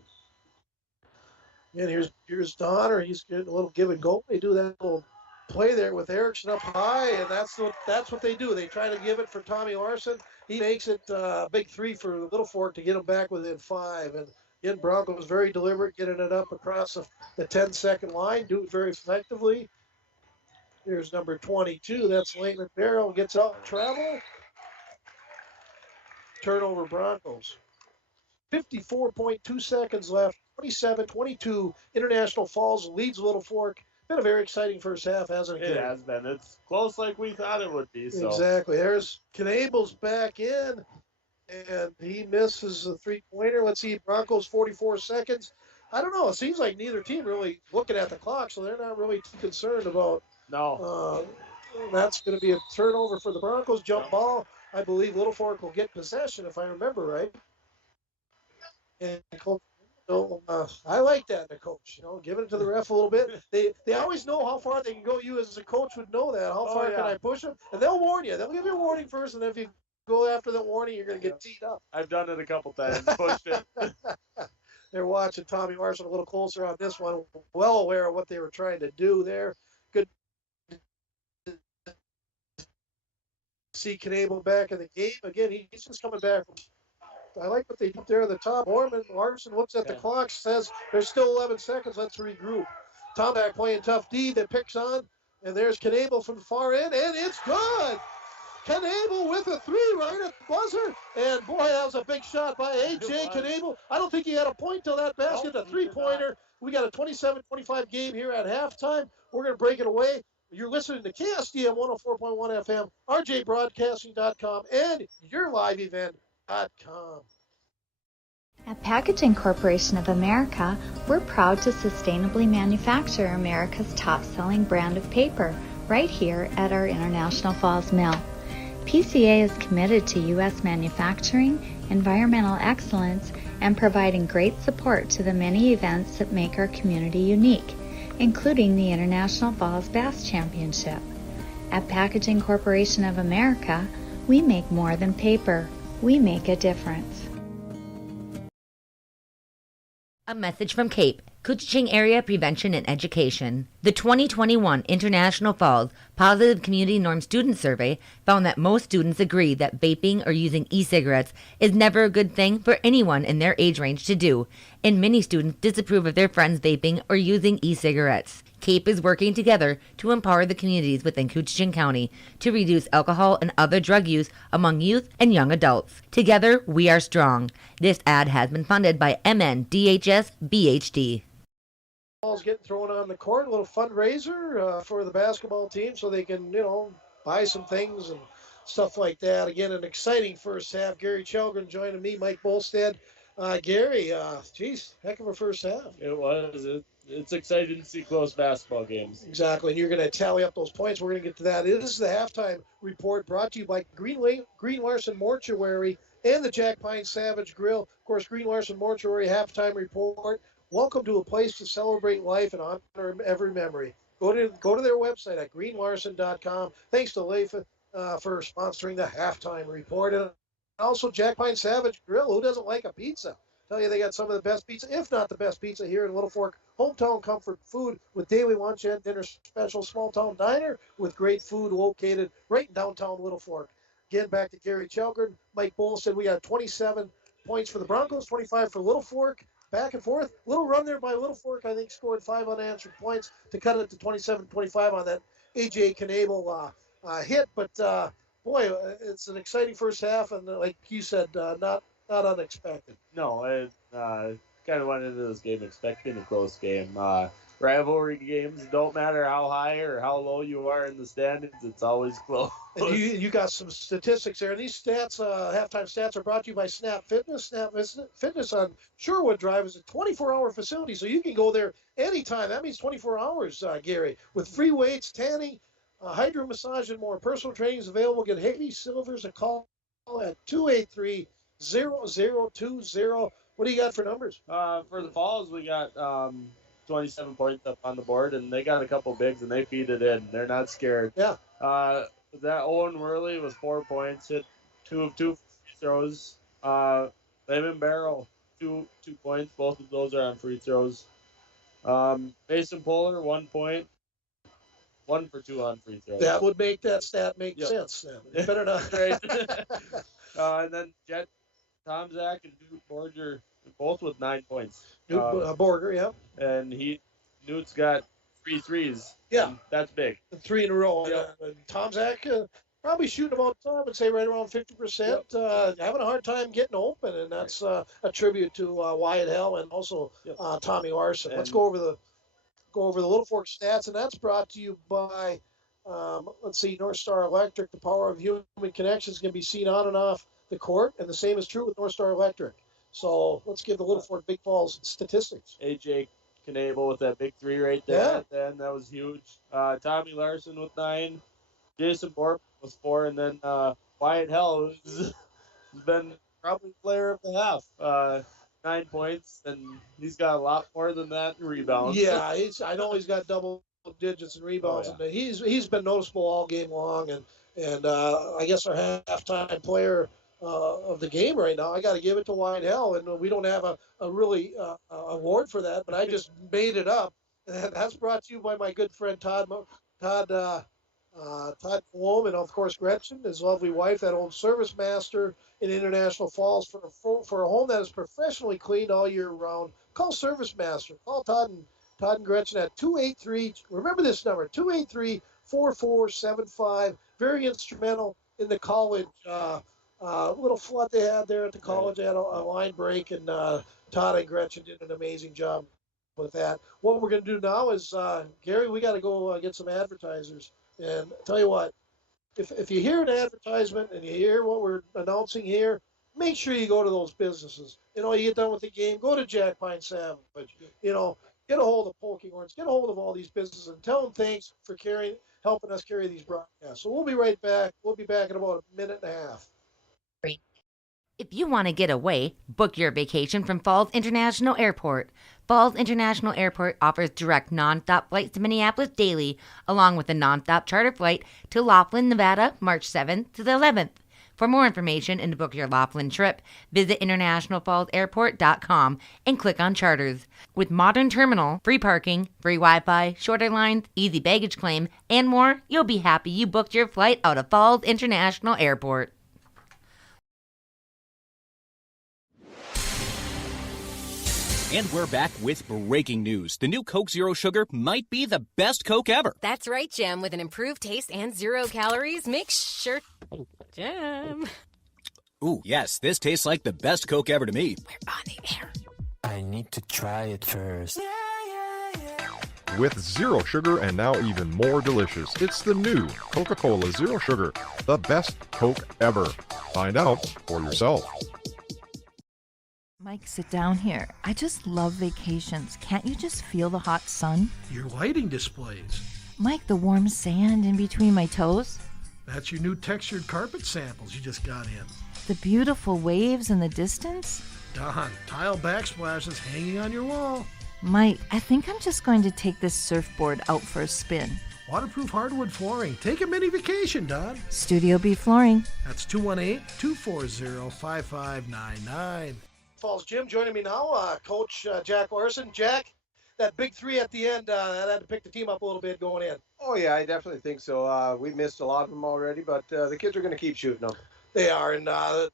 And here's Donner. He's getting a little give and go. They do that little play there with Erickson up high, and that's what they do. They try to give it for Tommy Larson. He makes it a big three for Littlefork to get him back within 5. And again, Broncos very deliberate, getting it up across the 10-second line, do it very effectively. Here's number 22. That's Leighton Barrow. Gets out travel. Turnover Broncos. 54.2 seconds left. 27-22. International Falls leads Littlefork. Been a very exciting first half, hasn't it? It has been. It's close like we thought it would be. So. Exactly. There's Knabel's back in, and he misses a three-pointer. Let's see, Broncos 44 seconds. I don't know. It seems like neither team really looking at the clock, so they're not really too concerned about. No. That's going to be a turnover for the Broncos. Jump ball. I believe Littlefork will get possession, if I remember right. And Coach, I like that, the coach. Giving it to the ref a little bit. They always know how far they can go. You as a coach would know that. How far can I push them? And they'll warn you. They'll give you a warning first, and then if you go after the warning, you're going to get teed up. I've done it a couple times. Pushed it. They're watching Tommy Larson a little closer on this one. Well aware of what they were trying to do there. Good see Knabel back in the game. Again, he's just coming back. I like what they did there at the top. Larson looks at the clock, says there's still 11 seconds. Let's regroup. Tomzak playing tough D that picks on. And there's Knabel from the far end, and it's good. Knabel with a three right at the buzzer. And boy, that was a big shot by A.J. Knabel. I don't think he had a point till that basket, a three-pointer. We got a 27-25 game here at halftime. We're going to break it away. You're listening to KSDM 104.1 FM, rjbroadcasting.com, and yourliveevent.com. At Packaging Corporation of America, we're proud to sustainably manufacture America's top-selling brand of paper right here at our International Falls Mill. PCA is committed to U.S. manufacturing, environmental excellence, and providing great support to the many events that make our community unique, including the International Falls Bass Championship. At Packaging Corporation of America, we make more than paper. We make a difference. A message from CAPE, Couchiching Area Prevention and Education. The 2021 International Falls Positive Community Norm Student Survey found that most students agree that vaping or using e-cigarettes is never a good thing for anyone in their age range to do, and many students disapprove of their friends vaping or using e-cigarettes. CAPE is working together to empower the communities within Couchiching County to reduce alcohol and other drug use among youth and young adults. Together, we are strong. This ad has been funded by MNDHS BHD. Ball's getting thrown on the court, a little fundraiser for the basketball team so they can, buy some things and stuff like that. Again, an exciting first half. Gary Chelgren joining me, Mike Bolstead. Gary, heck of a first half. It was. It's exciting to see close basketball games. Exactly, and you're going to tally up those points. We're going to get to that. This is the halftime report brought to you by Green Larson Mortuary and the Jack Pine Savage Grill. Of course, Green Larson Mortuary halftime report. Welcome to a place to celebrate life and honor every memory. Go to their website at greenlarson.com. Thanks to Leifa for sponsoring the halftime report. And also Jack Pine Savage Grill. Who doesn't like a pizza? Tell you they got some of the best pizza, if not the best pizza here in Littlefork. Hometown comfort food with daily lunch and dinner special. Small town diner with great food located right in downtown Littlefork. Again, back to Gary Chelgren. Mike Bolson. We got 27 points for the Broncos, 25 for Littlefork. Back and forth. Little run there by Littlefork. I think scored 5 unanswered points to cut it to 27-25 on that A.J. Knabel hit. But, boy, it's an exciting first half. And like you said, not unexpected. No, kind of went into this game expecting a close game. Rivalry games don't matter how high or how low you are in the standings; it's always close. And you got some statistics there. And these stats, halftime stats, are brought to you by Snap Fitness. Snap Fitness on Sherwood Drive is a 24-hour facility, so you can go there anytime. That means 24 hours, Gary, with free weights, tanning, hydro massage, and more. Personal training is available. Get Haley Silvers a call at 283-0020. What do you got for numbers? For the Falls, we got 27 points up on the board, and they got a couple bigs, and they feed it in. They're not scared. Yeah. That Owen Worley was 4 points, hit 2 of 2 free throws. Layman Barrow, 2 points. Both of those are on free throws. Mason Polar, 1 point. 1 for 2 on free throws. That would make that stat make sense. Then. Better not. Right. And then Jet Tomzak and Newt Borger, both with 9 points. Newt Borger, yeah. And Newt's got 3 threes. Yeah. That's big. 3 in a row. Yep. And Tomzak probably shooting about, I would say, right around 50%. Yep. Having a hard time getting open, and that's a tribute to Wyatt Hell and also Tommy Larson. Let's go over the Littlefork stats, and that's brought to you by, North Star Electric. The power of human connections can be seen on and off the court, and the same is true with North Star Electric. So let's give the Littlefork Big Falls statistics. AJ Knable with that big 3 right there at the end. That was huge. Tommy Larson with 9. Jason Borp with 4. And then Wyatt Hell, who's been probably player of the half. 9 points, and he's got a lot more than that in rebounds. Yeah, I know he's got double digits in rebounds, and he's been noticeable all game long. And I guess our halftime player of the game right now, I got to give it to Wyatt Hell, and we don't have a really award for that, but I just made it up. And that's brought to you by my good friend Todd Malone, and of course Gretchen, his lovely wife, that old service master in International Falls for a home that is professionally cleaned all year round. Call Service Master. Call Todd and Gretchen at 283. Remember this number, 283-4475. Very instrumental in the college little flood they had there at the college. They had a line break, and Todd and Gretchen did an amazing job with that. What we're going to do now is, Gary, we got to go get some advertisers. And I'll tell you what, if you hear an advertisement and you hear what we're announcing here, make sure you go to those businesses. You get done with the game, go to Jack Pine Savage. Get a hold of Poking Horns, get a hold of all these businesses, and tell them thanks for helping us carry these broadcasts. So we'll be right back. We'll be back in about a minute and a half. If you want to get away, book your vacation from Falls International Airport. Falls International Airport offers direct non-stop flights to Minneapolis daily, along with a non-stop charter flight to Laughlin, Nevada, March 7th to the 11th. For more information and to book your Laughlin trip, visit internationalfallsairport.com and click on Charters. With modern terminal, free parking, free Wi-Fi, shorter lines, easy baggage claim, and more, you'll be happy you booked your flight out of Falls International Airport. And we're back with breaking news. The new Coke Zero Sugar might be the best Coke ever. That's right, Jim. With an improved taste and 0 calories, make sure... Jim. Ooh, yes, this tastes like the best Coke ever to me. We're on the air. I need to try it first. With zero sugar and now even more delicious, it's the new Coca-Cola Zero Sugar, the best Coke ever. Find out for yourself. Mike, sit down here. I just love vacations. Can't you just feel the hot sun? Your lighting displays. Mike, the warm sand in between my toes. That's your new textured carpet samples you just got in. The beautiful waves in the distance. Don, tile backsplashes hanging on your wall. Mike, I think I'm just going to take this surfboard out for a spin. Waterproof hardwood flooring. Take a mini vacation, Don. Studio B Flooring. That's 218-240-5599. Falls Jim joining me now, Coach Jack Larson. Jack, that big 3 at the end, that had to pick the team up a little bit going in. Oh, yeah, I definitely think so. We missed a lot of them already, but the kids are going to keep shooting them. They are, and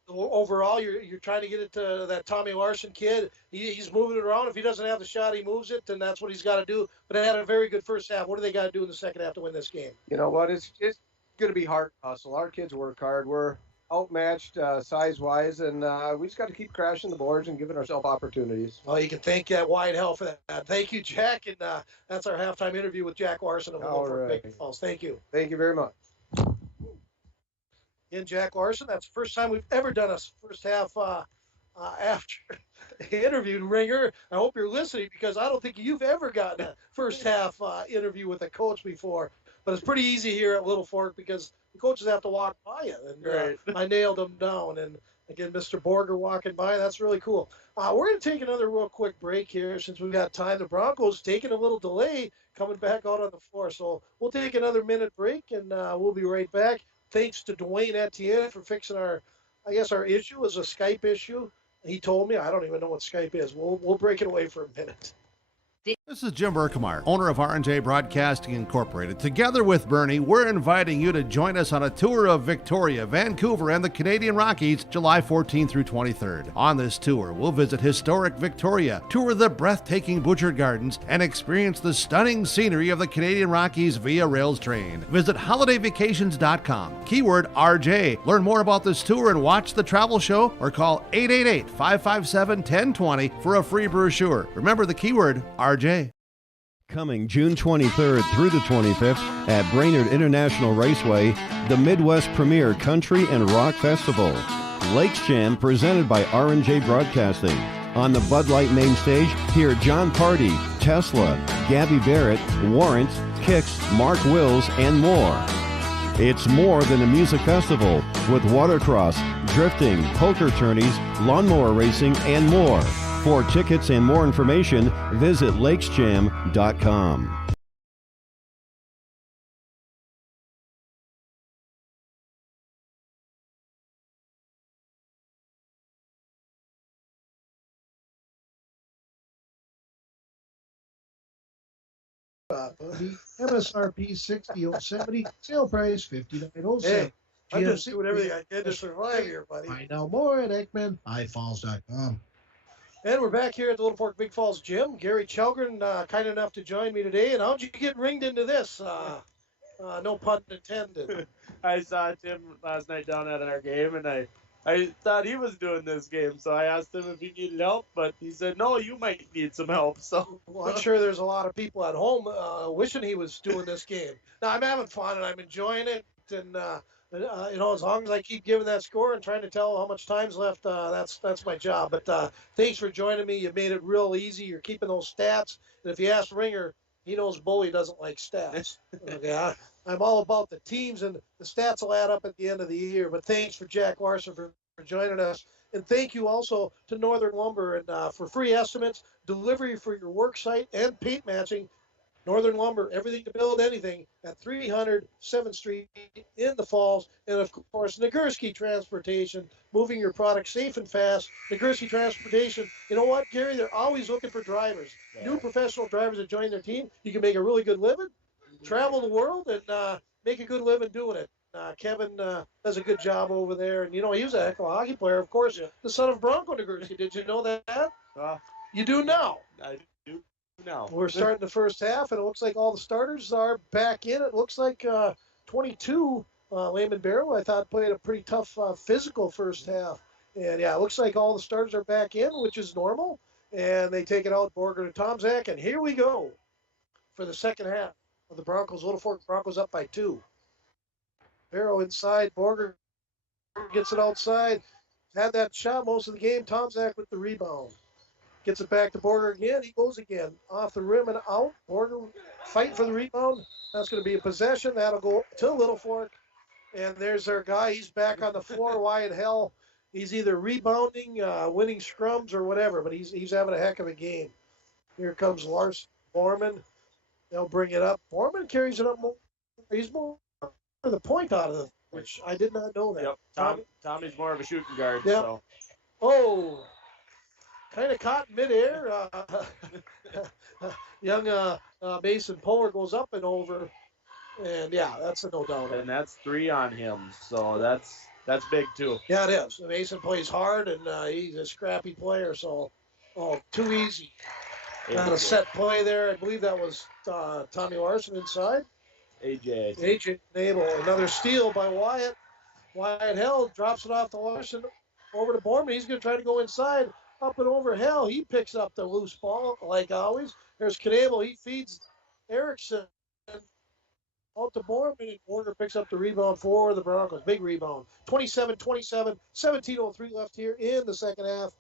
overall, you're trying to get it to that Tommy Larson kid. He's moving it around. If he doesn't have the shot, he moves it, and that's what he's got to do. But they had a very good first half. What do they got to do in the second half to win this game? You know what? It's going to be hard hustle. Our kids work hard. We're outmatched size-wise, and we just got to keep crashing the boards and giving ourselves opportunities. Well, you can thank that Wyatt Hell for that. Thank you, Jack, and that's our halftime interview with Jack Larson of Littlefork Big Falls. Thank you. Thank you very much. Again, Jack Larson. That's the first time we've ever done a first half after interview. Ringer, I hope you're listening because I don't think you've ever gotten a first half interview with a coach before. But it's pretty easy here at Littlefork because the coaches have to walk by you, and I nailed them down. And again, Mr. Borger walking by, that's really cool. We're going to take another real quick break here since we've got time. The Broncos taking a little delay coming back out on the floor. So we'll take another minute break, and we'll be right back. Thanks to Dwayne Etienne for fixing our issue was a Skype issue. He told me, I don't even know what Skype is. We'll break it away for a minute. This is Jim Berkemeyer, owner of R&J Broadcasting Incorporated. Together with Bernie, we're inviting you to join us on a tour of Victoria, Vancouver, and the Canadian Rockies, July 14th through 23rd. On this tour, we'll visit historic Victoria, tour the breathtaking Butchert Gardens, and experience the stunning scenery of the Canadian Rockies via rails train. Visit holidayvacations.com, keyword RJ. Learn more about this tour and watch the travel show, or call 888-557-1020 for a free brochure. Remember the keyword RJ. Coming June 23rd through the 25th at Brainerd International Raceway, the Midwest Premier Country and Rock Festival. Lakes Jam presented by R&J Broadcasting. On the Bud Light main stage, hear John Party, Tesla, Gabby Barrett, Warrant, Kix, Mark Wills, and more. It's more than a music festival with watercross, drifting, poker tourneys, lawnmower racing, and more. For tickets and more information, visit lakesjam.com. MSRP 60.70, sale price 59.07. Hey, I'm just doing everything I can to survive here, buddy. Find out more at EggmanIFalls.com. And we're back here at the Littlefork Big Falls Gym. Gary Chelgren, kind enough to join me today. And how'd you get ringed into this? No pun intended. I saw Tim last night down at our game, and I thought he was doing this game, so I asked him if he needed help, but he said, no, you might need some help. So well, I'm sure there's a lot of people at home wishing he was doing this game. Now, I'm having fun, and I'm enjoying it, and as long as I keep giving that score and trying to tell how much time's left, that's my job. But thanks for joining me. You made it real easy. You're keeping those stats. And if you ask Ringer, he knows Bully doesn't like stats. Okay, I'm all about the teams, and the stats will add up at the end of the year. But thanks for Jack Larson for joining us. And thank you also to Northern Lumber and for free estimates, delivery for your work site, and paint matching. Northern Lumber, everything to build anything at 300 7th Street in the Falls. And, of course, Nagurski Transportation, moving your product safe and fast. Nagurski Transportation, you know what, Gary? They're always looking for drivers, new professional drivers that join their team. You can make a really good living, travel the world, and make a good living doing it. Kevin does a good job over there. And, he was a heck of a hockey player, of course, the son of Bronco Nagurski. Did you know that? You do now. I do. No. We're starting the first half, and it looks like all the starters are back in. It looks like 22, Layman Barrow, I thought, played a pretty tough physical first half. And, yeah, it looks like all the starters are back in, which is normal. And they take it out, Borger to Tomzak, and here we go for the second half of the Broncos. Littlefork Broncos up by 2. Barrow inside, Borger gets it outside. Had that shot most of the game. Tomzak with the rebound. Gets it back to Borger again. He goes again. Off the rim and out. Borger fighting for the rebound. That's going to be a possession. That'll go to Littlefork. And there's our guy. He's back on the floor. Wyatt Hell. He's either rebounding, winning scrums, or whatever. But he's having a heck of a game. Here comes Lars Borman. They'll bring it up. Borman carries it up more. He's more the point out of it, which I did not know that. Yep. Tommy's more of a shooting guard. Yep. So. Oh. Kind of caught midair. Young Mason Polar goes up and over. And, yeah, that's a no-doubter. And that's 3 on him. So that's big, too. Yeah, it is. Mason plays hard, and he's a scrappy player. So, too easy. Got a set play there. I believe that was Tommy Larson inside. AJ Nabel. Another steal by Wyatt. Wyatt Hill drops it off to Larson over to Borman. He's going to try to go inside. Up and over Hill. He picks up the loose ball like always. There's Knable. He feeds Erickson out to Borman. And Borger picks up the rebound for the Broncos. Big rebound. 27-27. 17:03 left here in the second half.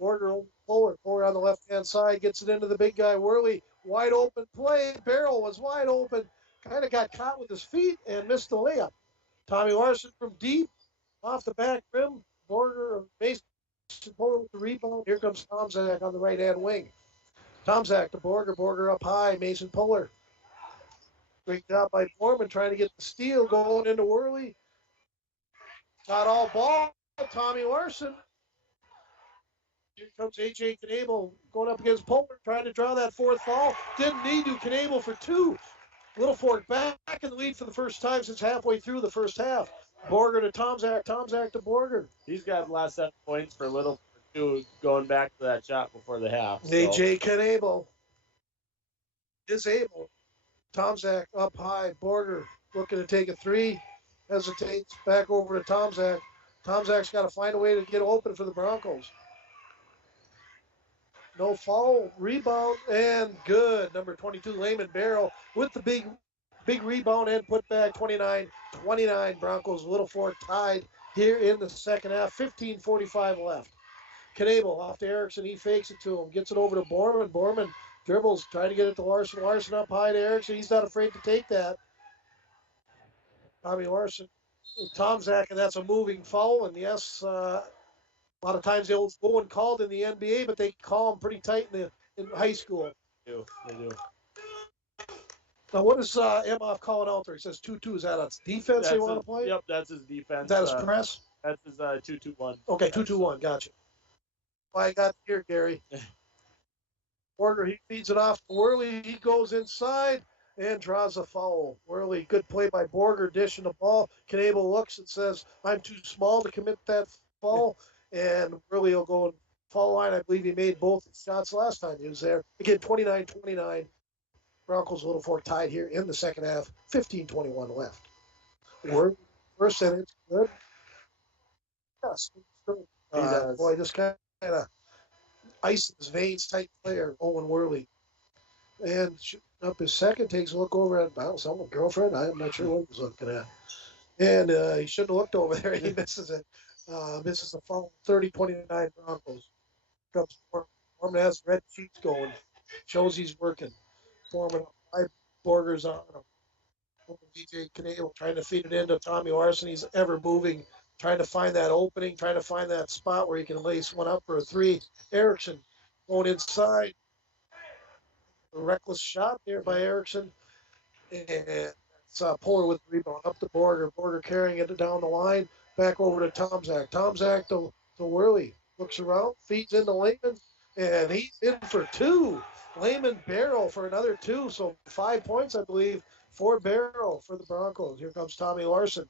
Borger forward. Forward on the left-hand side. Gets it into the big guy, Worley. Wide open play. Barrel was wide open. Kind of got caught with his feet and missed the layup. Tommy Larson from deep. Off the back rim. Borger, Mason Borger with the rebound. Here comes Tomzak on the right-hand wing. Tomzak to Borger. Borger up high. Mason Puller. Great job by Foreman trying to get the steal going into Worley. Got all ball. Tommy Larson. Here comes A.J. Knable going up against Puller, trying to draw that fourth foul. Didn't need to. Knable for two. Littlefork back in the lead for the first time since halfway through the first half. Borger to Tomzak. Tomzak to Borger. He's got the last 7 points for Littlefork, too, going back to that shot before the half. So. A.J. Knable is able. Tomzak up high. Borger looking to take a three. Hesitates. Back over to Tomzak. Tomzak's got to find a way to get open for the Broncos. No foul. Rebound and good. Number 22, Layman Barrow with the big rebound and put back. 29-29. Broncos Littlefork tied here in the second half. 15:45 left. Knable off to Erickson. He fakes it to him. Gets it over to Borman. Borman dribbles, trying to get it to Larson. Larson up high to Erickson. He's not afraid to take that. Tommy Larson, Tomzak, and that's a moving foul. And yes, a lot of times they'll go and called in the NBA, but they call them pretty tight in high school. They do. Now, what is Emhoff calling out there? He says 2-2. Is that a defense they want to play? Yep, that's his defense. Is that his press? That's his 2-2-1. Okay, 2-2-1. Gotcha. I got here, Gary. Borger, he feeds it off to Worley. He goes inside and draws a foul. Worley, good play by Borger, dishing the ball. Knable looks and says, I'm too small to commit that foul. And Worley will go and foul line. I believe he made both shots last time he was there. Again, 29-29. Broncos Littlefork tied here in the second half. 15:21 left. First sentence, good. Yes. Boy, this kind of ice in his veins type player, Owen Worley. And shooting up his second, takes a look over at someone's girlfriend. I'm not sure what he was looking at. And he shouldn't have looked over there. He misses it. Misses the foul. 30-29 Broncos. Comes Foreman has red cheeks going. Shows he's working. Foreman up high. Borger's on him. DJ Knable trying to feed it into Tommy Larson. He's ever moving. Trying to find that opening, trying to find that spot where he can lace one up for a three. Erickson going inside. A reckless shot there by Erickson. And it's Puller with the rebound. Up to Borger. Borger carrying it down the line. Back over to Tomzak. Tomzak to Worley. Looks around, feeds into Layman. And he's in for two. Layman Barrow for another two. So 5 points, I believe, for Barrow for the Broncos. Here comes Tommy Larson.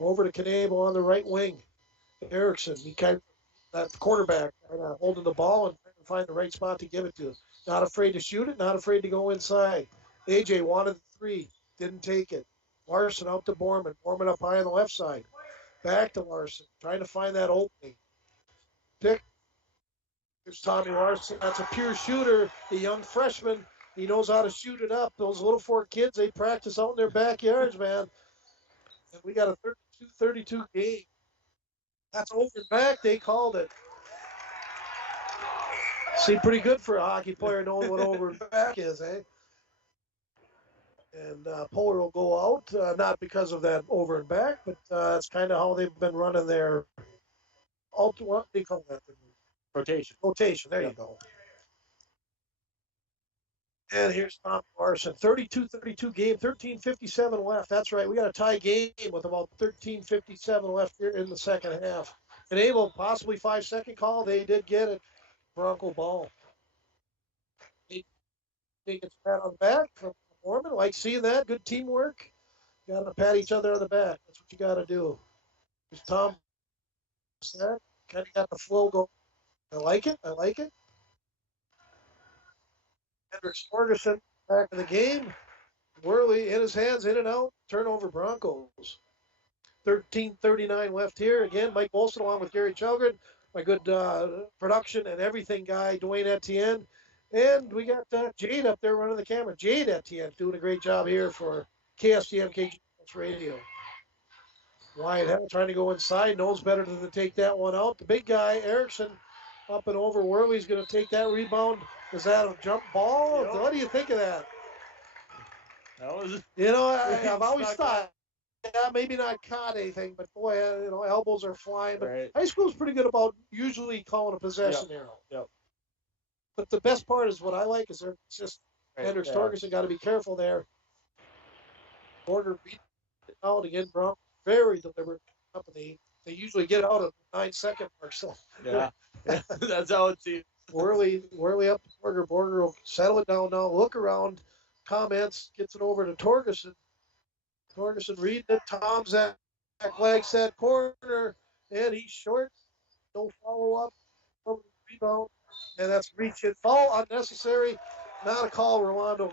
Over to Knable on the right wing. Erickson, he kind of, that quarterback, holding the ball and trying to find the right spot to give it to. Not afraid to shoot it, not afraid to go inside. AJ wanted the three, didn't take it. Larson out to Borman. Borman up high on the left side. Back to Larson, trying to find that opening. Pick. Here's Tommy Larson. That's a pure shooter, the young freshman. He knows how to shoot it up. Those Littlefork kids, they practice out in their backyards, man. And we got a 32 game. That's over and back. They called it. Seemed pretty good for a hockey player knowing what over and back is, eh? And Puller will go out, not because of that over and back, but that's kind of how they've been running their what do you call that? Rotation. Rotation. There you go. And here's Tom Larson. 32-32 game, 13:57 left. That's right. We got a tie game with about 13:57 left here in the second half. Knable, possibly 5-second call. They did get it. Bronco ball. He gets a pat on the back from Foreman. Like seeing that. Good teamwork. You got to pat each other on the back. That's what you got to do. Here's Tom. Kind of got the flow going. I like it. I like it. Hendricks Ferguson back in the game. Worley in his hands, in and out. Turnover Broncos. 13:39 left here. Again, Mike Bolson along with Gary Chelgren, my good production and everything guy, Dwayne Etienne. And we got Jade up there running the camera. Jade Etienne doing a great job here for KSTM KGS Radio. Wyatt Hell trying to go inside, knows better than to take that one out. The big guy, Erickson, up and over. Worley's going to take that rebound. Is that a jump ball? Yep. What do you think of that? That was. I've always thought, maybe not caught anything, but boy, elbows are flying. But right. High school's pretty good about usually calling a possession arrow. Yep. But the best part is what I like is they're just Hendricks Torgerson got to be careful there. Border beat it out again. Broncos very deliberate company. They usually get out at the 9-second mark. So that's how it seems. Worley up to Borger. Borger will settle it down now. Look around. Comments. Gets it over to Torgerson. Torgerson reading it. Tom's at leg set corner. And he's short. No follow up. Rebound. And that's reach it. Foul unnecessary. Not a call.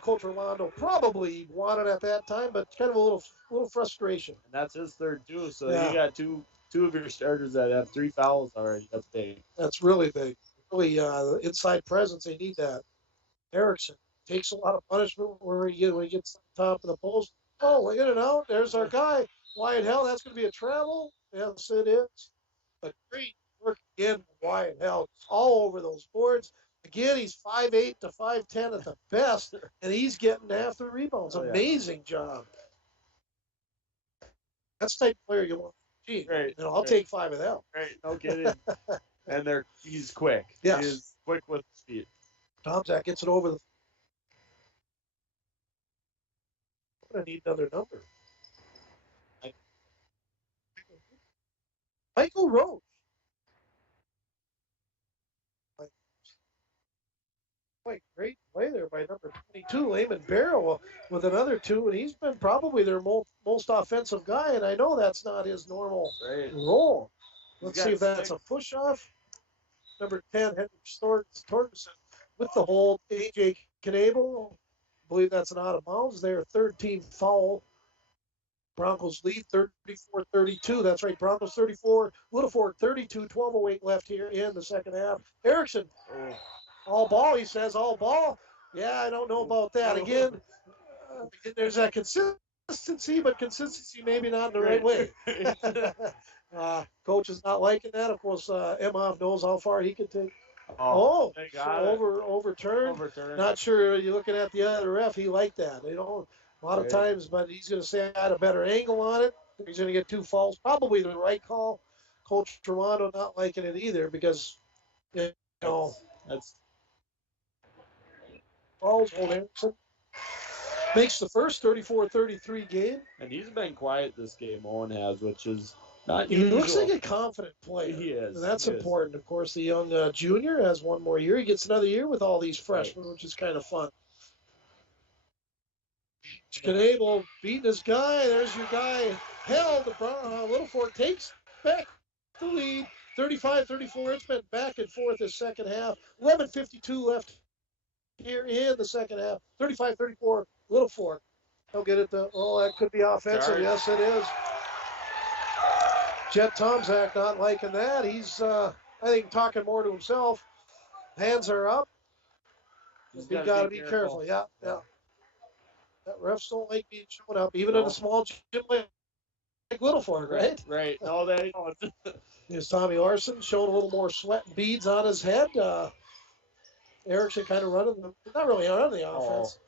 Coach Rolando probably wanted at that time, but kind of a little frustration. And that's his third too. So you got two of your starters that have 3 fouls already. That's big. That's really big. Really inside presence. They need that. Erickson takes a lot of punishment when he gets to the top of the post. Oh, in and out. There's our guy. Wyatt Hell. That's going to be a travel. Yes, it is. But great work again from Wyatt Hell. All over those boards. Again, he's 5'8" to 5'10" at the best, and he's getting half the rebounds. Amazing job. That's the type of player you want to see. Right. I'll take 5 of them. Right. No kidding. And he's quick. Yes. He's quick with speed. Tomczak gets it over the. I'm going to need another number. Michael Roach. Great play there by number 22, Layman Barrow, with another 2, and he's been probably their most offensive guy, and I know that's not his normal role. Let's see if that's a push-off. Number 10, Henrik Torgerson with the hold. A.J. Knabel, I believe that's an out-of-bounds there. Third team foul. Broncos lead 34-32. That's right, Broncos 34, Littlefork 32, 12:08 left here in the second half. Erickson. All ball, he says, all ball. Yeah, I don't know about that. Again, there's that consistency, but consistency maybe not in the right way. Coach is not liking that. Of course, Emhoff knows how far he can take. Overturned. Not sure you're looking at the other ref. He liked that. A lot of times, but he's going to say I had a better angle on it. He's going to get 2 fouls. Probably the right call. Coach Toronto not liking it either because, that's Falls, Old Anderson makes the first 34-33 game. And he's been quiet this game, Owen has, which is not he usual. Looks like a confident player. He is. And that's important. Of course, the young junior has one more year. He gets another year with all these freshmen, which is kind of fun. Knabel beating his guy. There's your guy. Hell, the Littlefork takes back the lead. 35-34. It's been back and forth this second half. 11:52 left here in the second half. 35-34, Littlefork. He'll get it. That could be offensive. Sorry. Yes, it is. Jet Tomczak not liking that. He's, I think, talking more to himself. Hands are up. You've got to be careful. Yeah. That refs don't like being shown up, even in a small gym like Littlefork, right? Right. No, they don't. Here's Tommy Larson showing a little more sweat and beads on his head. Erickson kind of not really running the offense.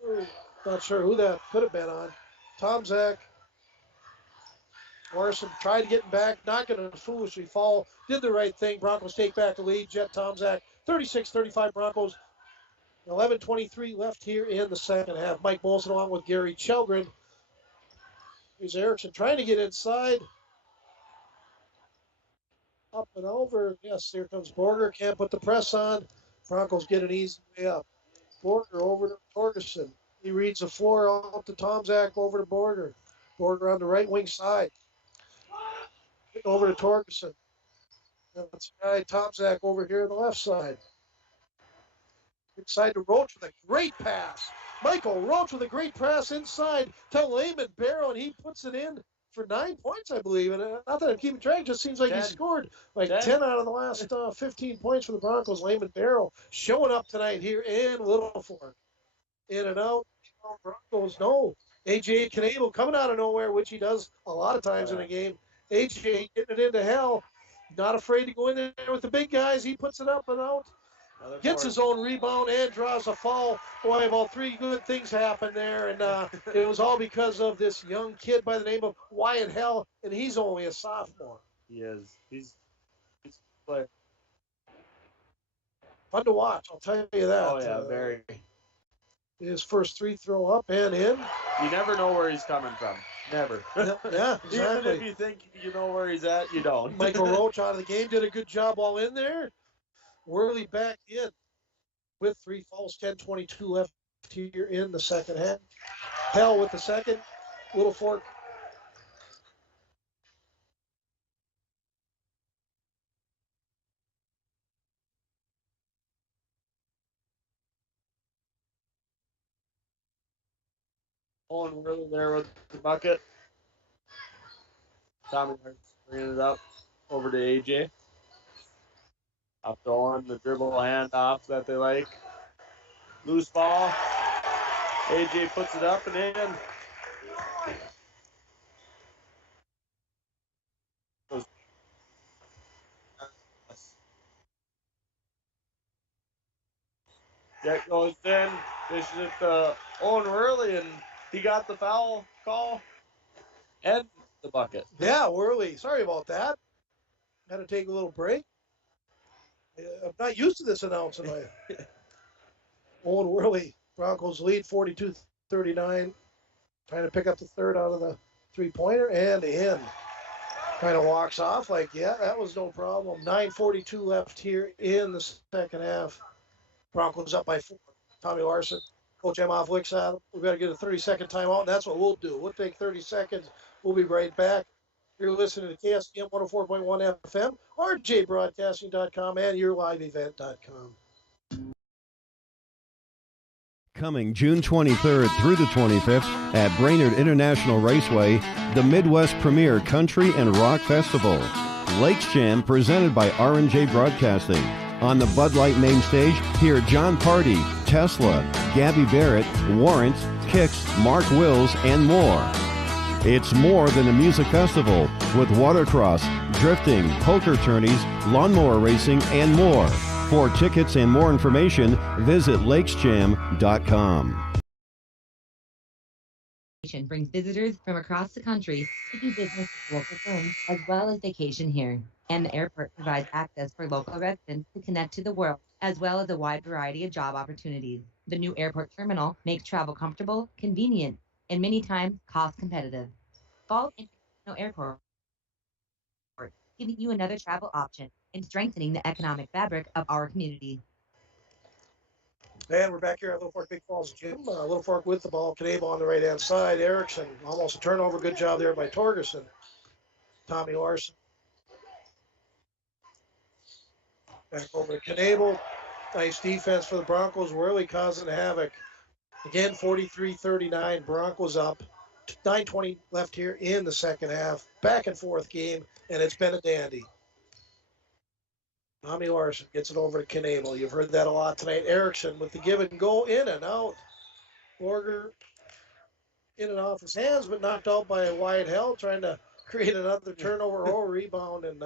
Not sure who that could have been on. Tomczak. Larson tried to get back, not going to foolishly fall. Did the right thing. Broncos take back the lead. Jet Tomczak, 36-35 Broncos. 11:23 left here in the second half. Mike Bolson along with Gary Chelgren. Here's Erickson trying to get inside. Up and over. Yes, here comes Borger. Can't put the press on. Broncos get an easy way up. Borger over to Torgerson. He reads the floor out to Tomczak, over to Borger. Borger on the right wing side. Over to Torgerson. That's the guy Tomczak over here on the left side. Inside to Roach with a great pass. Michael Roach with a great pass inside to Layman Barrow, and he puts it in. for 9 points, I believe. And not that I'm keeping track, it just seems like he scored like 10 out of the last 15 points for the Broncos. Layman Darrell showing up tonight here in Littlefork. In and out. Broncos, no. A.J. Knable coming out of nowhere, which he does a lot of times in a game. A.J. getting it into hell. Not afraid to go in there with the big guys. He puts it up and out. Gets his own rebound and draws a foul. Boy, about 3 good things happened there. And it was all because of this young kid by the name of Wyatt Hell, and he's only a sophomore. He is. He's a player. Fun to watch, I'll tell you that. Oh, yeah, very. His first free throw up and in. You never know where he's coming from. Never. Yeah, exactly. Even if you think you know where he's at, you don't. Michael Roach out of the game, did a good job while in there. Worley back in with 3 fouls, 10:22 left here in the second half. Hell with the second. Littlefork. Owen Worley there with the bucket. Tommy bringing it up over to AJ. Up to Owen, the dribble handoff that they like. Loose ball. AJ puts it up and in. That goes in. Dishes it to Owen Worley, and he got the foul call and the bucket. Yeah, Worley. Sorry about that. Had to take a little break. I'm not used to this announcing. Owen Worley, Broncos lead 42-39. Trying to pick up the third out of the three-pointer and in. Kind of walks off like, yeah, that was no problem. 9:42 left here in the second half. Broncos up by 4. Tommy Larson, Coach Emhoff looks at him. We've got to get a 30-second timeout, and that's what we'll do. We'll take 30 seconds. We'll be right back. You're listening to KSTM 104.1 FM, rjbroadcasting.com, and yourliveevent.com. Coming June 23rd through the 25th at Brainerd International Raceway, the Midwest Premier Country and Rock Festival. Lakes Jam presented by R&J Broadcasting. On the Bud Light main stage, hear John Party, Tesla, Gabby Barrett, Warrant, Kix, Mark Wills, and more. It's more than a music festival with watercross, drifting, poker tourneys, lawnmower racing, and more. For tickets and more information, visit lakesjam.com. Brings visitors from across the country to do business with local firms as well as vacation here. And the airport provides access for local residents to connect to the world, as well as a wide variety of job opportunities. The new airport terminal makes travel comfortable, convenient, and many times cost competitive. Falls International Airport, giving you another travel option and strengthening the economic fabric of our community. And we're back here at Littlefork Big Falls Gym. Littlefork with the ball. Knable on the right-hand side. Erickson, almost a turnover. Good job there by Torgerson. Tommy Larson. Back over to Knable. Nice defense for the Broncos. Worley causing havoc. Again, 43-39. Broncos up. 9:20 left here in the second half. Back and forth game, and it's been a dandy. Tommy Larson gets it over to Knable. You've heard that a lot tonight. Erickson with the give and go, in and out. Borger in and off his hands, but knocked out by Wyatt Hell, trying to create another turnover or rebound. And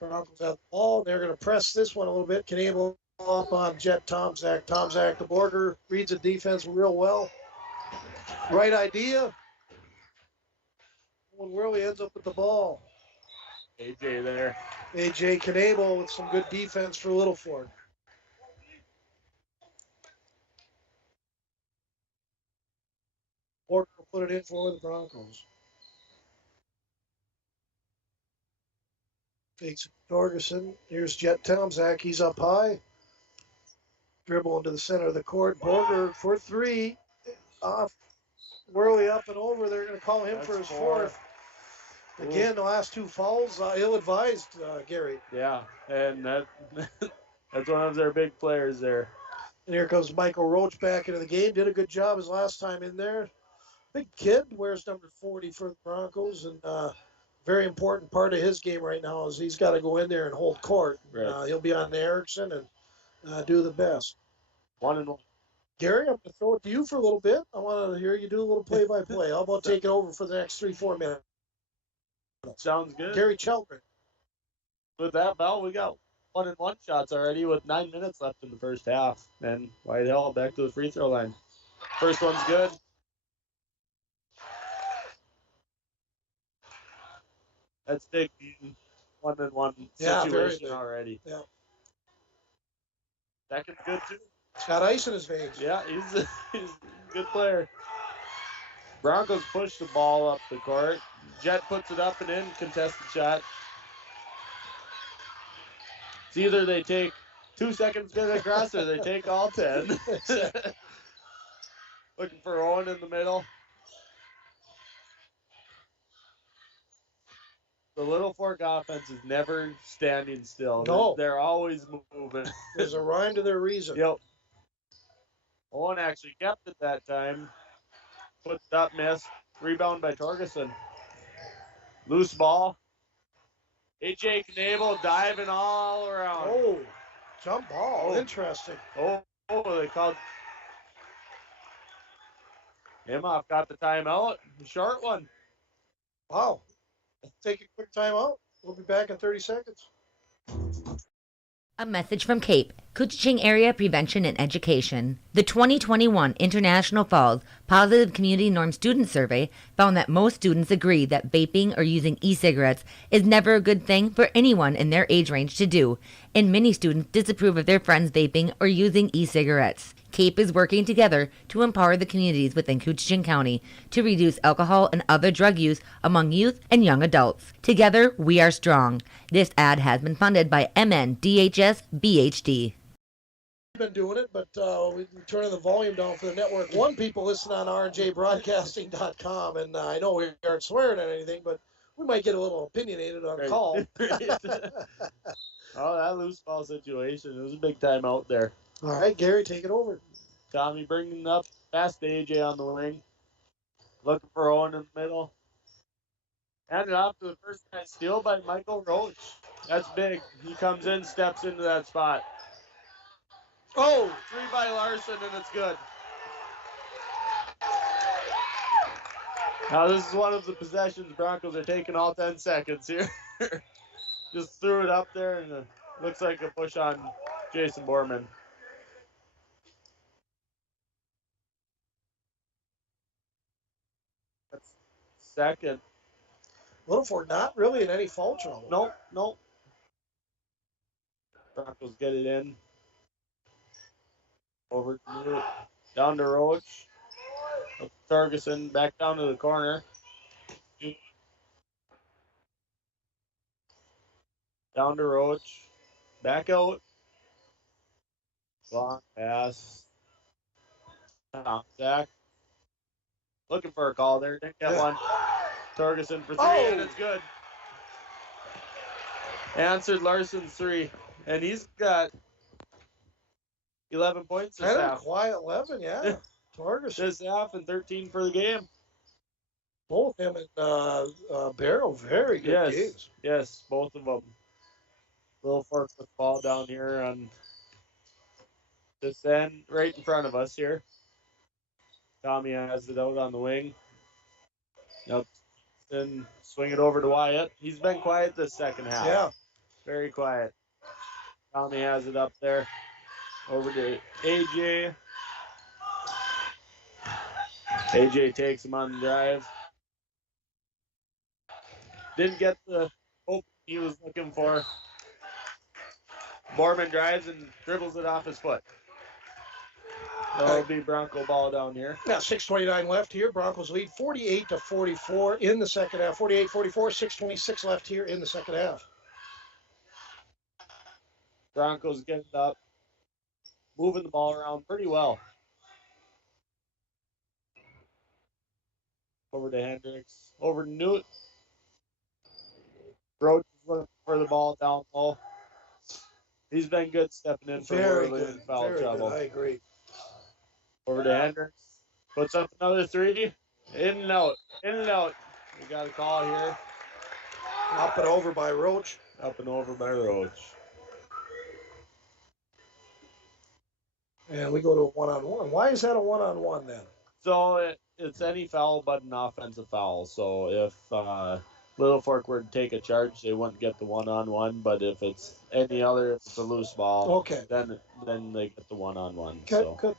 Broncos have the ball. They're going to press this one a little bit. Knable up on Jet Tomzak. Tomzak, the Borger, reads the defense real well. Right idea. When Worley ends up with the ball. AJ there. A.J. Knable with some good defense for Littlefork. Borger will put it in for the Broncos. Fakes Torgerson. Here's Jet Tomzak. He's up high. Dribble into the center of the court. Borger for 3. Off. Worley up and over. They're going to call him for his 4th. Again, the last 2 fouls, ill-advised, Gary. Yeah, and that's one of their big players there. And here comes Michael Roach back into the game. Did a good job his last time in there. Big kid, wears number 40 for the Broncos, and very important part of his game right now is he's got to go in there and hold court. Right. He'll be on the Erickson and do the best. 1-1. Gary, I'm going to throw it to you for a little bit. I want to hear you do a little play-by-play. How about taking over for the next 3-4 minutes? Sounds good. Gary Chelgren. With that, Bell, we got 1-1 shots already with 9 minutes left in the first half. And Whitehill back to the free throw line. First one's good. That's big. 1-1 situation already. Yeah. Second's good too. He's got ice in his veins. Yeah, he's a good player. Broncos push the ball up the court. Jet puts it up and in, contested shot. It's either they take 2 seconds to get across or they take all 10. Looking for Owen in the middle. The Littlefork offense is never standing still. No. They're always moving. There's a rhyme to their reason. Yep. Owen actually kept it that time. Put up, miss. Rebound by Torgerson. Loose ball. AJ Knable diving all around. Oh, jump ball. Interesting. Oh, they called him off. Got the timeout. Short one. Wow. Take a quick timeout. We'll be back in 30 seconds. A message from CAPE, Couchiching Area Prevention and Education. The 2021 International Falls Positive Community Norm Student Survey found that most students agree that vaping or using e-cigarettes is never a good thing for anyone in their age range to do, and many students disapprove of their friends vaping or using e-cigarettes. CAPE is working together to empower the communities within Couchiching County to reduce alcohol and other drug use among youth and young adults. Together, we are strong. This ad has been funded by MNDHS BHD. We've been doing it, but we're turning the volume down for the Network One people listen on rnjbroadcasting.com, and I know we aren't swearing at anything, but we might get a little opinionated on call. Oh, that loose ball situation. It was a big time out there. All right, Gary, take it over. Tommy bringing up past AJ on the wing. Looking for Owen in the middle. Handed off to the first guy, steal by Michael Roach. That's big. He comes in, steps into that spot. Oh, 3 by Larson, and it's good. Now, this is one of the possessions Broncos are taking all 10 seconds here. Just threw it up there, and it looks like a push on Jason Borman. That's second. Littlefork not really in any foul trouble. Nope. Broncos get it in. Over to Newt. Down to Roach. Up to Ferguson. Back down to the corner. Down to Roach. Back out. Long pass. Zach. Looking for a call there. Didn't get one. Torgerson for 3, and it's good. Answered Larson's 3, and he's got 11 points this half. Quiet 11, yeah. Torgerson. This half and 13 for the game. Both him and Barrow, very good games. Yes, both of them. Littlefork with the ball down here on this end, right in front of us here. Tommy has it out on the wing. Yep. And swing it over to Wyatt. He's been quiet this second half. Yeah. Very quiet. Tommy has it up there. Over to AJ. AJ takes him on the drive. Didn't get the open he was looking for. Borman drives and dribbles it off his foot. That'll be Bronco ball down here. Now 6:29 left here. Broncos lead 48-44 in the second half. 48-44, 6:26 left here in the second half. Broncos getting up, moving the ball around pretty well. Over to Hendricks. Over to Newt. Roach is looking for the ball down low. He's been good stepping in for early foul trouble. Good. I agree. Over to Hendricks. Puts up another 3. In and out. In and out. We got a call here. Up and over by Roach. Up and over by Roach. And we go to a one-on-one. Why is that a one-on-one then? So it's any foul but an offensive foul. So if Littlefork were to take a charge, they wouldn't get the one-on-one. But if it's any other, if it's a loose ball, okay, then they get the one-on-one. Okay, so. good.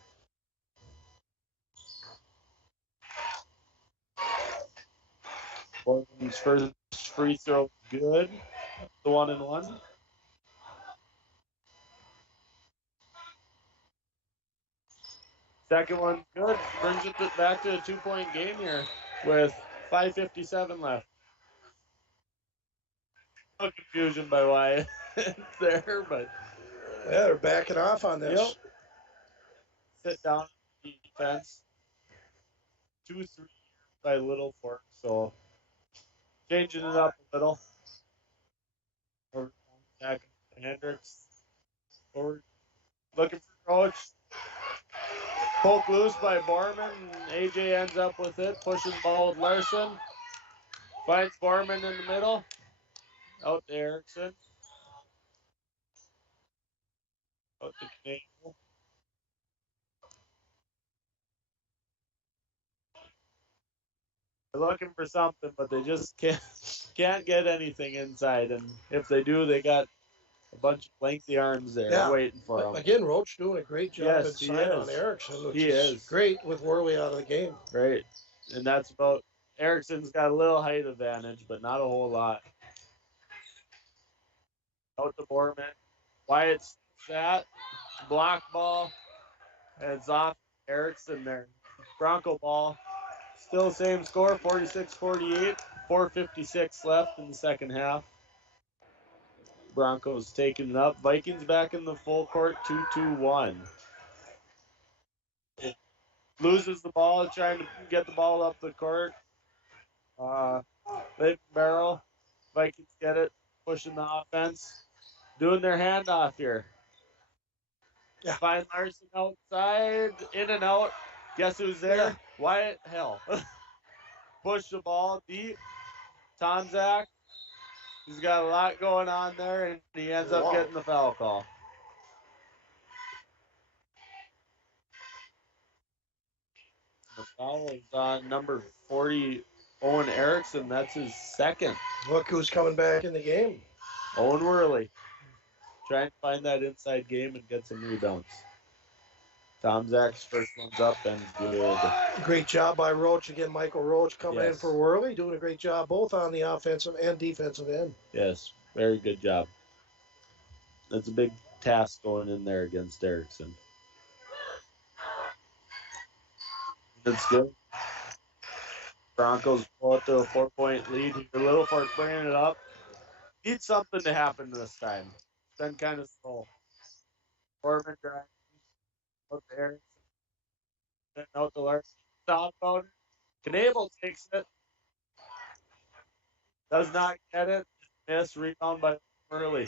Borman's first free throw good. The 1-and-1. Second one good. Brings it back to a 2-point game here with 5:57 left. No confusion by why it's there, but yeah, they're backing off on this. Yep. Sit down defense. 2-3 by Littlefork, so changing it up a little. Over back to Hendricks. Forward. Looking for Roach. Poke loose by Borman. AJ ends up with it. Pushing the ball with Larson. Finds Borman in the middle. Out to Erickson. Out to Knable. They're looking for something, but they just can't get anything inside. And if they do, they got a bunch of lengthy arms there waiting for them. Again, Roach doing a great job Yes, he inside is. on Erickson, which He is great with Worley out of the game. Great. And that's about Erickson's got a little height advantage, but not a whole lot. Out to Borman. Wyatt's that. Block ball. And it's off Erickson there. Bronco ball. Still same score, 46-48. 4:56 left in the second half. Broncos taking it up. Vikings back in the full court, 2-2-1. Loses the ball, trying to get the ball up the court. Late barrel. Vikings get it, pushing the offense. Doing their handoff here. Yeah. Find Larson outside, in and out. Guess who's there? Yeah. Wyatt Hill. Push the ball deep. Tomzak. He's got a lot going on there, and he ends up getting the foul call. The foul is on number 40, Owen Erickson. That's his second. Look who's coming back in the game. Owen Worley. Trying to find that inside game and get some rebounds. Tomzak's first one's up and good. Great job by Roach. Again, Michael Roach coming in for Worley, doing a great job both on the offensive and defensive end. Yes, very good job. That's a big task going in there against Erickson. That's good. Broncos pull it to a 4-point lead. Littlefork bringing it up. Needs something to happen this time. It's been kind of slow. Foreman driving. Out to Erickson. Then out to Larson. Southbound. Knable takes it. Does not get it. Miss. Rebound by Worley.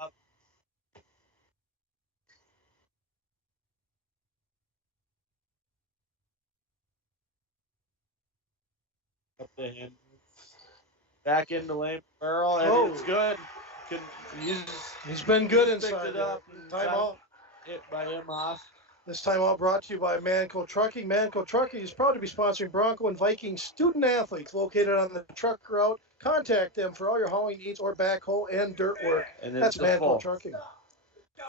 Up to Hendricks. Back into lane barrel, and it's good. He's been good inside. Picked it up. Timeout. Hit by him off. This timeout brought to you by Manco Trucking. Manco Trucking is proud to be sponsoring Bronco and Viking student athletes located on the truck route. Contact them for all your hauling needs or backhoe and dirt work. And that's Manco Trucking.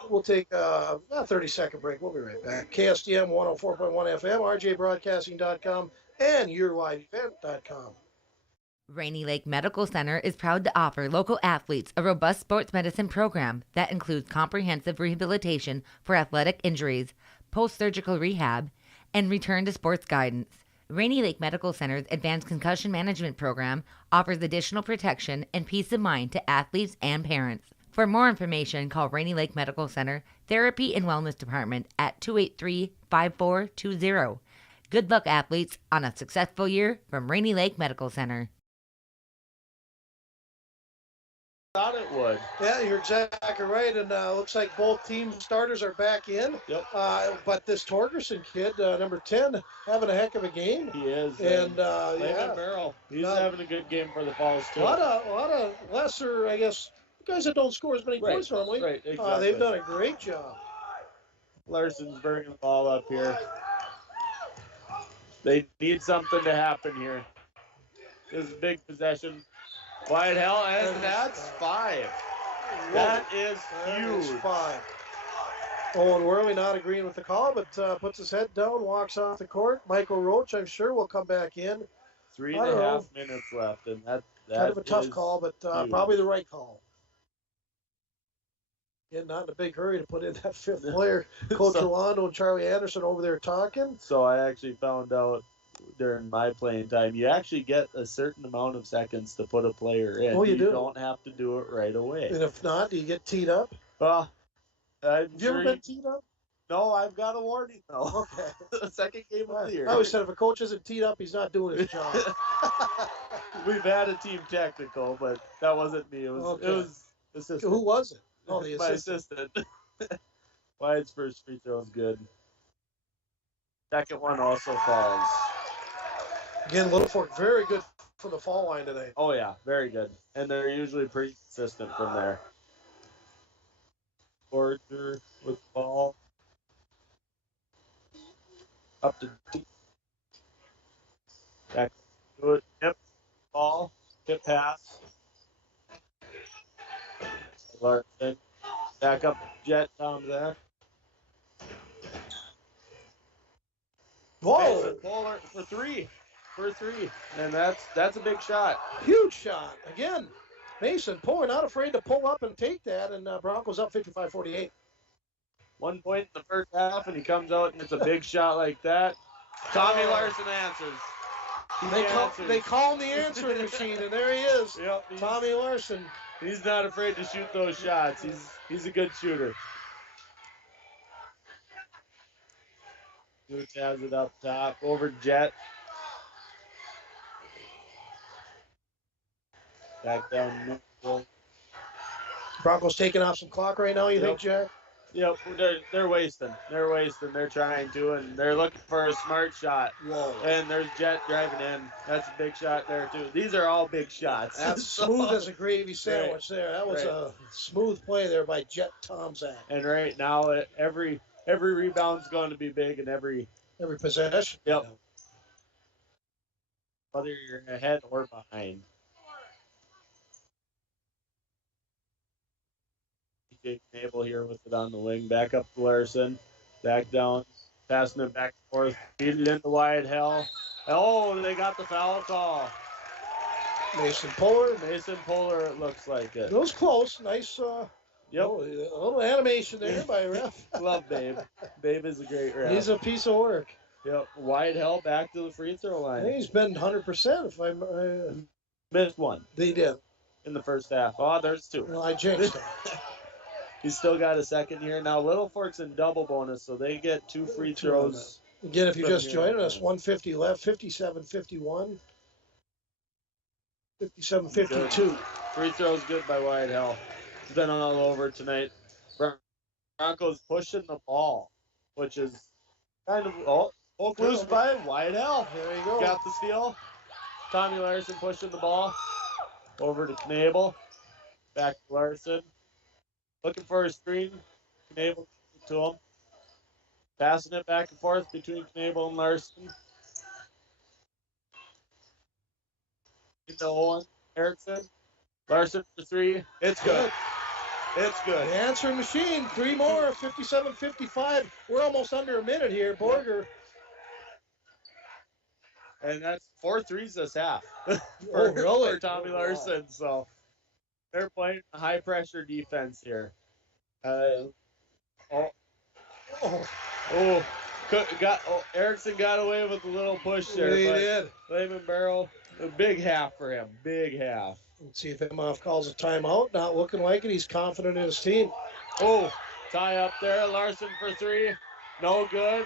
We'll take a 30-second break. We'll be right back. KSDM 104.1 FM, rjbroadcasting.com, and yourliveevent.com. Rainy Lake Medical Center is proud to offer local athletes a robust sports medicine program that includes comprehensive rehabilitation for athletic injuries, post-surgical rehab, and return to sports guidance. Rainy Lake Medical Center's advanced concussion management program offers additional protection and peace of mind to athletes and parents. For more information, call Rainy Lake Medical Center Therapy and Wellness Department at 283-5420. Good luck, athletes, on a successful year from Rainy Lake Medical Center. thought it would. Yeah, you're exactly right. And looks like both team starters are back in. Yep. But this Torgerson kid, number 10, having a heck of a game. He is. And Layman Barrel, he's having a good game for the Falls too. A lot of lesser, I guess, guys that don't score as many points normally. Right, exactly. They've done a great job. Larson's bringing the ball up here. They need something to happen here. This is a big possession. Wide hell, and that's 5. That is huge. 5. Owen Worley not agreeing with the call, but puts his head down, walks off the court. Michael Roach, I'm sure, will come back in. 3.5 minutes left, and that kind of a tough call, but probably the right call. Yeah, not in a big hurry to put in that 5th player. Coach Rolando and Charlie Anderson over there talking. So I actually found out during my playing time, you actually get a certain amount of seconds to put a player in. Oh, you do? You don't have to do it right away. And if not, do you get teed up? Well, have you ever been teed up? No, I've got a warning though. Okay. The second game of the year. I always said if a coach isn't teed up, he's not doing his job. We've had a team technical, but that wasn't me. It was assistant. Who was it? Oh, the my assistant. Wyatt's first free throw is good. Second one also falls. Again, Littlefork very good for the fall line today. Oh yeah, very good. And they're usually pretty consistent from there. Borger with the ball. Up to deep. Back to it. Tip ball. Tip pass. Larson. Back up Jet Tom there. Whoa! Bowler for 3. And that's a big shot. Huge shot. Again, Mason Poller not afraid to pull up and take that, and Broncos up 55-48. 1 point in the first half, and he comes out and it's a big shot like that. Tommy Larson answers. They call him the answering machine, and there he is. Yep, Tommy Larson. He's not afraid to shoot those shots. He's a good shooter. Gooch has it up top over Jet. Back down middle. Broncos taking off some clock right now, you think, Jack? Yep, they're wasting. They're trying to, and they're looking for a smart shot. Whoa. And there's Jet driving in. That's a big shot there, too. These are all big shots. That's smooth as a gravy sandwich there. That was a smooth play there by Jet Tomzak. And right now, every rebound's going to be big, and every possession. Yep. Whether you're ahead or behind. Jake Nabel here with it on the wing. Back up to Larson. Back down. Passing it back and forth. Feed it into wide hell. Oh, they got the foul call. Mason Poller, it looks like it. It was close. Nice. Yep. A little animation there by a ref. Love Babe. Babe is a great ref. He's a piece of work. Yep. Wide hell back to the free throw line. I think he's been 100% if I'm. Missed one. They did. In the first half. Oh, there's 2. Well, I jinxed him. He's still got a second here. Now, Littlefork's in double bonus, so they get 2 free throws. Again, if you just joined us, 150 left, 57-51. 57-52. Free throws good by Wyatt Hell. He's been all over tonight. Broncos pushing the ball, which is kind of loose by Wyatt Hell. There you go. Got the steal. Tommy Larson pushing the ball over to Knabel. Back to Larson. Looking for a screen. Knabel to him. Passing it back and forth between Knabel and Larson. Into Owen. Erickson. Larson for 3. It's good. It's good. The answering machine. 3 more. 57-55. We're almost under a minute here. Borger. And that's 4 threes this half. Really? For Tommy Larson. So they're playing a high pressure defense here. Erickson got away with a little push there. He did. Layman Barrow, a big half for him. Big half. Let's see if Emhoff calls a timeout. Not looking like it. He's confident in his team. Oh, tie up there. Larson for 3. No good.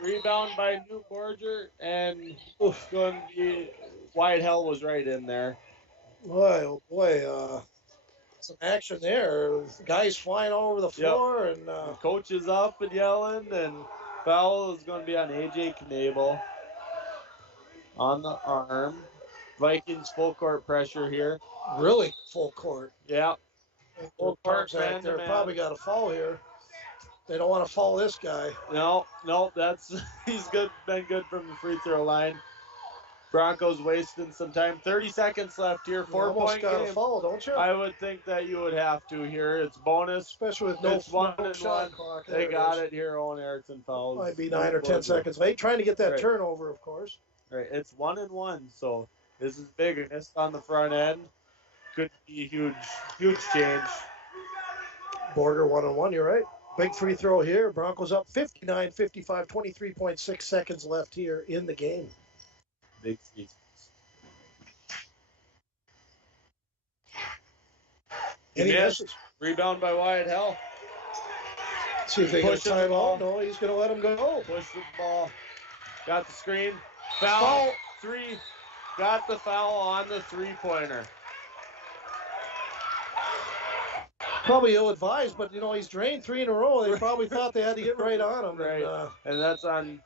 Rebound by New Borger, and going to be Wyatt Hell was right in there. Boy, oh boy, some action there. Guys flying all over the floor, and The coach is up and yelling, and foul is going to be on AJ Knable on the arm. Vikings full court pressure here. really full court. Yeah. Full Park contact man there. to man. Probably got a foul here. They don't want to foul this guy. No, that's he's been good from the free throw line. Broncos wasting some time. 30 seconds left here. 4-point got game. a foul, don't you? I would think that you would have to here. It's bonus. Especially with no shot clock. They got it here. Owen Erickson fouls. Might be 9 or 10 seconds late. Trying to get that turnover, of course. Right. It's 1-1. So this is big. Missed on the front end. Could be a huge change. Borger 1-1. You're right. Big free throw here. Broncos up 59-55. 23.6 seconds left here in the game. Big free Any misses? Rebound by Wyatt Hell. See if they get a timeout. No, he's going to let him go. Push the ball. Got the screen. Foul. 3. Got the foul on the three-pointer. Probably ill-advised, but, he's drained 3 in a row. They probably thought they had to get right on him. Right. And that's on.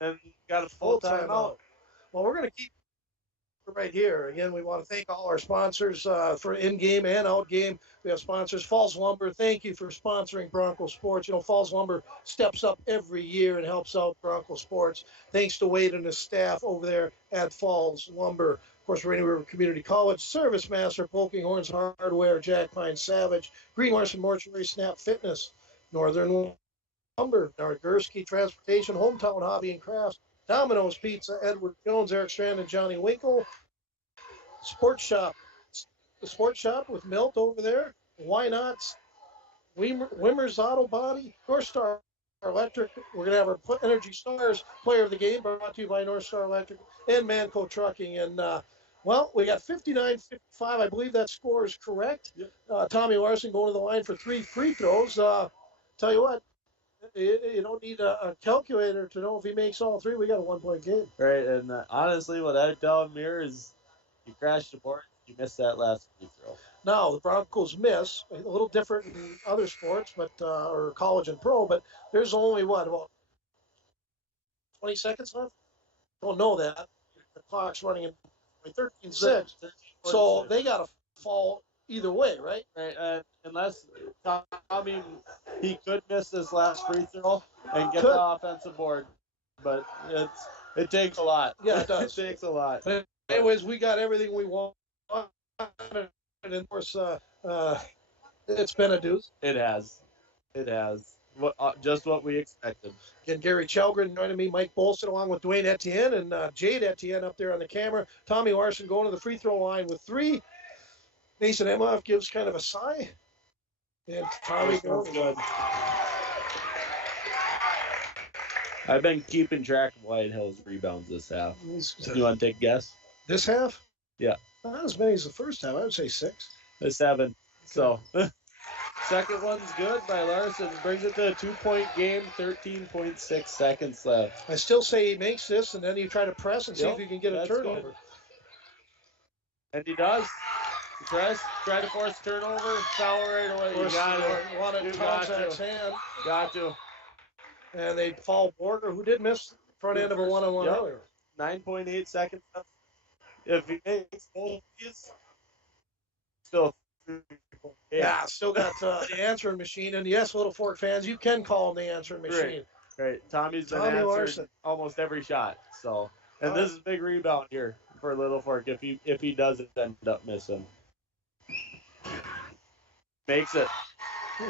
And got a full timeout. Well, we're going to keep right here. Again, we want to thank all our sponsors for in-game and out-game. We have sponsors, Falls Lumber. Thank you for sponsoring Bronco Sports. Falls Lumber steps up every year and helps out Bronco Sports. Thanks to Wade and his staff over there at Falls Lumber. Of course, Rainy River Community College, Service Master, Poking Horns Hardware, Jack Pine Savage, Green Horse and Mortuary, Snap Fitness, Northern Lumber, Nargursky Transportation, Hometown Hobby and Crafts, Domino's Pizza, Edward Jones, Eric Strand, and Johnny Winkle. Sports Shop, the Sports Shop with Milt over there. Why not? Wimmer's Auto Body, North Star Electric. We're going to have our Energy Stars Player of the Game brought to you by North Star Electric and Manco Trucking. And, we got 59-55. I believe that score is correct. Yep. Tommy Larson going to the line for 3 free throws. Tell you what, you don't need a calculator to know if he makes all 3. We got a 1-point game. Right, and honestly, what I tell him here is you crashed the board, you missed that last free throw. Now, the Broncos miss, a little different in other sports, but or college and pro, but there's only, about 20 seconds left? Don't know that. The clock's running in 13-6. So they got to fall either way, right? Right, unless Tommy, he could miss this last free throw and get the offensive board, but it takes a lot. Yeah, it does. It takes a lot. But anyways, we got everything we want, and of course, it's been a deuce. It has. Just what we expected. Again, Gary Chelgren joining me, Mike Bolson, along with Dwayne Etienne and Jade Etienne up there on the camera. Tommy Larson going to the free throw line with 3. Mason Emhoff gives kind of a sigh. And Tommy goes. Good. I've been keeping track of White Hill's rebounds this half. You want to take a guess? This half? Yeah. Not as many as the first half. I would say 6. 7. So, second one's good by Larson. Brings it to a 2-point game, 13.6 seconds left. I still say he makes this, and then you try to press and see if you can get a turnover. Good. And he does. He try to force turnover, foul right away. You got it. Wanted Tomczak's hand. Got to. And they foul Borger, who did miss front end of a one-on-one earlier. 9.8 seconds left. If he makes both of these, still. Yeah, still got the answering machine. And yes, Littlefork fans, you can call him the answering machine. Right. Tommy's been answering Larson. Almost every shot. So, and this is a big rebound here for Littlefork if he doesn't end up missing. Makes it.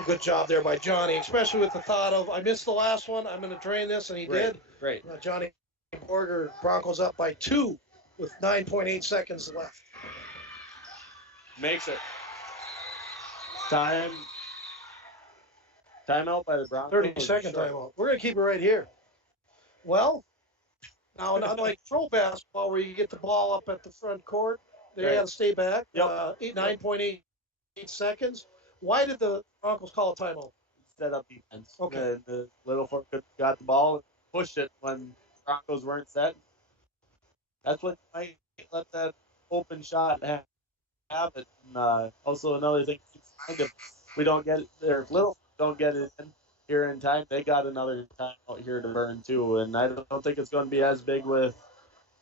Good job there by Johnny, especially with the thought of, I missed the last one, I'm going to drain this, and he did. Right. Johnny Borger, Broncos up by 2 with 9.8 seconds left. Makes it. Timeout by the Broncos. 30-second timeout. We're going to keep it right here. Well, now, unlike pro basketball where you get the ball up at the front court, they got to stay back. 9.8 seconds. Why did the Broncos call a timeout? Set up defense. Okay. The Littlefork got the ball and pushed it when Broncos weren't set. That's what might let that open shot and have it. And also another thing, if we don't get it, or if Little don't get it in here in time, they got another timeout here to burn too. And I don't think it's going to be as big with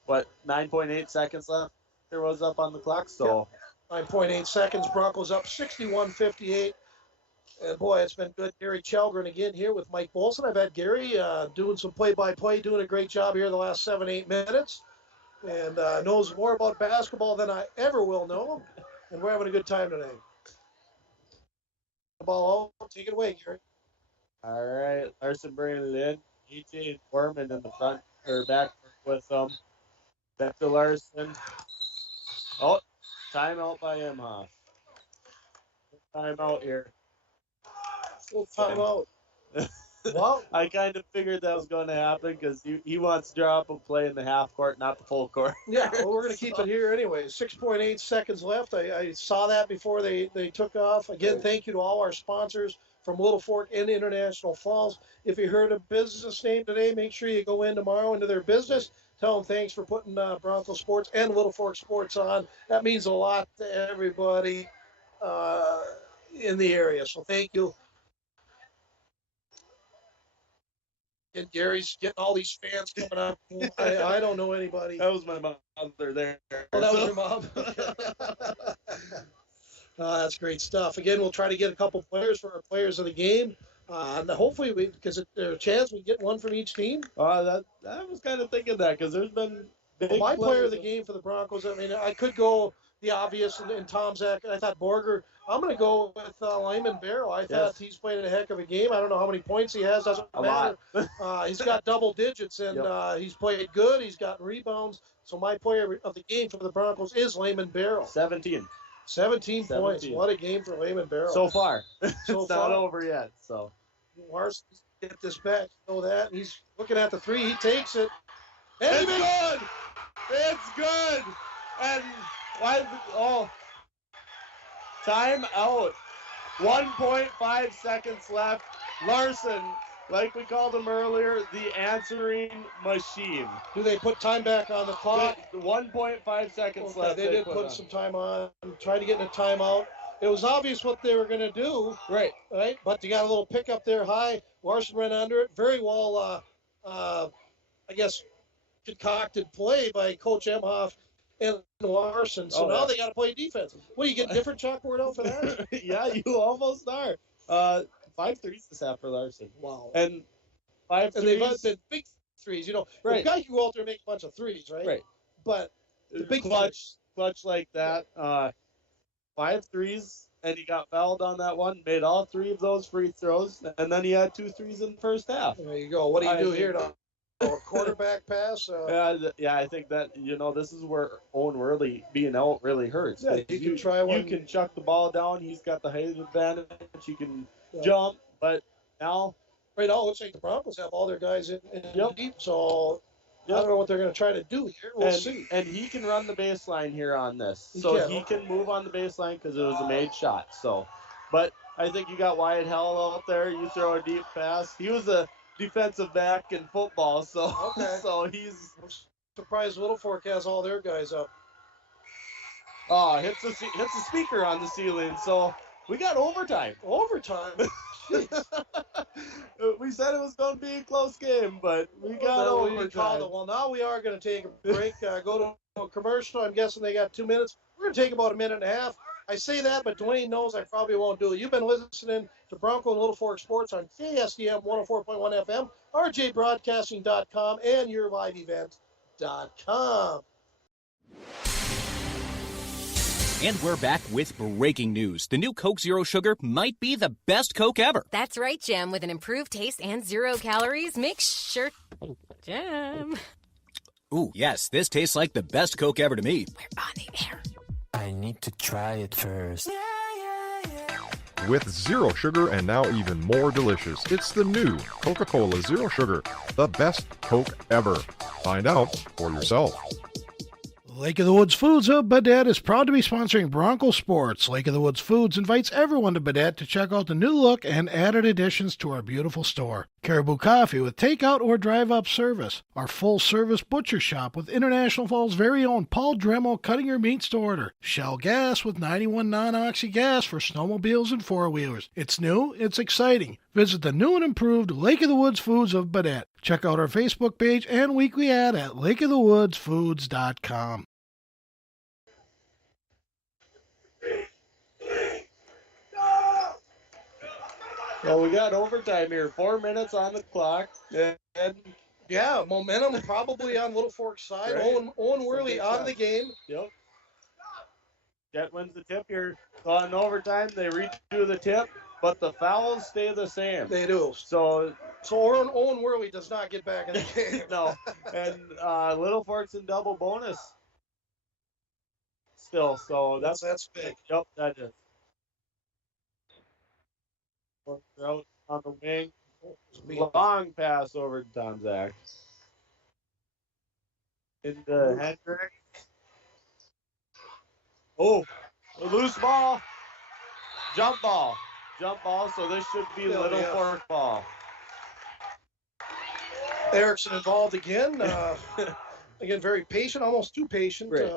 9.8 seconds left. There was up on the clock, so 9.8 seconds. Broncos up 61-58. And boy, it's been good. Gary Chalgren again here with Mike Bolson. I've had Gary doing some play-by-play, doing a great job here the last 7-8 minutes, and knows more about basketball than I ever will know. And we're having a good time today. The ball out. Take it away, Gary. all right. Larson bringing it in. EJ Foreman in the front or back with back to Larson. Oh, timeout by Imhoff. Timeout here. Full timeout. Wow. I kind of figured that was going to happen because he wants to draw up a play in the half court, not the full court. Yeah, well, we're going to keep it here anyway. 6.8 seconds left. I saw that before they took off. Again, thank you to all our sponsors from Littlefork and International Falls. If you heard a business name today, make sure you go in tomorrow into their business. Tell them thanks for putting Bronco Sports and Littlefork Sports on. That means a lot to everybody in the area. So thank you. And Gary's getting all these fans coming up. I don't know anybody. That was my mother there. Oh, that was your mom? That's great stuff. Again, we'll try to get a couple players for our players of the game. And hopefully, because there's a chance we get one from each team. I was kind of thinking that because there's been big my player of the players. game for the Broncos, I mean, I could go the obvious and Tom Zach. I thought Borger. I'm going to go with Lyman Barrow. I thought he's played a heck of a game. I don't know how many points he has. Doesn't matter. He's got double digits, and he's played good. He's gotten rebounds. So my player of the game for the Broncos is Lyman Barrow. 17 points. What a game for Lyman Barrow. So far. It's not over yet. So Larson get this back. You know that. He's looking at the three. He takes it. And it's good. It's good. And time out. 1.5 seconds left. Larson, like we called him earlier, the answering machine. Do they put time back on the clock? 1.5 seconds left. They did put some time on. Tried to get in a timeout. It was obvious what they were going to do. Right. But you got a little pick up there high. Larson ran under it. Very well, I guess, concocted play by Coach Imhoff and Larson. So now they got to play defense. What, do you get different chalkboard out for that? Yeah, you almost are. 5 threes this half for Larson. Wow. And 5 and threes. they've been big threes. You know, right. The guy can go out there and make a bunch of threes, right? Right. But the big clutch like that. 5 threes, and he got fouled on that one. Made all 3 of those free throws, and then he had 2 threes in the first half. There you go. What do you do here now? A quarterback pass? Yeah, I think that, this is where Owen Worley being out really hurts. Yeah, you can try one. You can chuck the ball down. He's got the height advantage. You can jump, but now. Right now, it looks like the Broncos have all their guys in deep, so I don't know what they're going to try to do here. We'll see. And he can run the baseline here on this. He can move on the baseline because it was a made shot. So, but I think you got Wyatt Hell out there. You throw a deep pass. He was a defensive back in football, so so he's. I'm surprised Littlefork has all their guys up. Oh, hits the speaker on the ceiling. So we got overtime. Overtime. We said it was going to be a close game, but we got overtime. Well, now we are going to take a break. Go to a commercial. I'm guessing they got 2 minutes. We're going to take about a minute and a half. I say that, but Dwayne knows I probably won't do it. You've been listening to Bronco and Littlefork Sports on KSDM 104.1 FM, rjbroadcasting.com, and yourliveevent.com. And we're back with breaking news. The new Coke Zero Sugar might be the best Coke ever. That's right, Jim. With an improved taste and 0 calories, make sure... Jim. Ooh, yes, this tastes like the best Coke ever to me. We're on the air. I need to try it first. With zero sugar and now even more delicious, it's the new Coca-Cola Zero Sugar, the best Coke ever. Find out for yourself. Lake of the Woods Foods of Baudette is proud to be sponsoring Bronco Sports. Lake of the Woods Foods invites everyone to Baudette to check out the new look and added additions to our beautiful store. Caribou Coffee with takeout or drive-up service. Our full-service butcher shop with International Falls' very own Paul Dremel cutting your meats to order. Shell Gas with 91 non-oxy gas for snowmobiles and four-wheelers. It's new, it's exciting. Visit the new and improved Lake of the Woods Foods of Baudette. Check out our Facebook page and weekly ad at lakeofthewoodsfoods.com. Well, we got overtime here. 4 minutes on the clock. And yeah, momentum probably on Little Fork's side. Right. Owen Worley on the game. Yep. Jet wins the tip here. So on overtime, they redo the tip, but the fouls stay the same. They do. So Owen Worley does not get back in the game. no. And Little Fork's in double bonus still. So that's big. Yep, that is. Out on the wing. Long pass over to Tom Zach. Into Hendrick. Oh, a loose ball. Jump ball. Jump ball, so this should be Little Fork ball. Erickson involved again. Again, very patient, almost too patient. Right.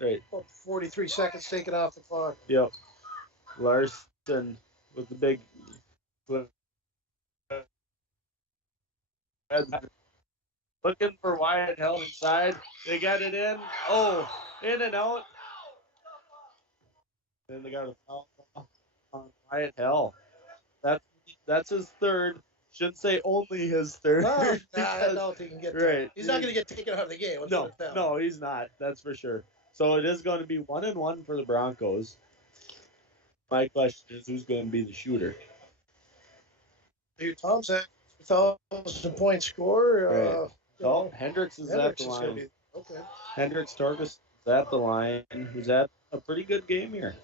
Right. 43 seconds taken off the clock. Yep. Larson with the big. Looking for Wyatt Hell inside. They got it in. Oh, in and out. Then they got a foul on Wyatt Hell. That's his third. Shouldn't say only his third. I don't think he can get that. Right. He's not going to get taken out of the game. No, he's not. That's for sure. So it is going to be 1-1 for the Broncos. My question is, who's going to be the shooter? Tom Zach, 1,000-point score. Right. Hendricks is at the line. Okay. Hendricks Torgus is at the line. Who's at a pretty good game here.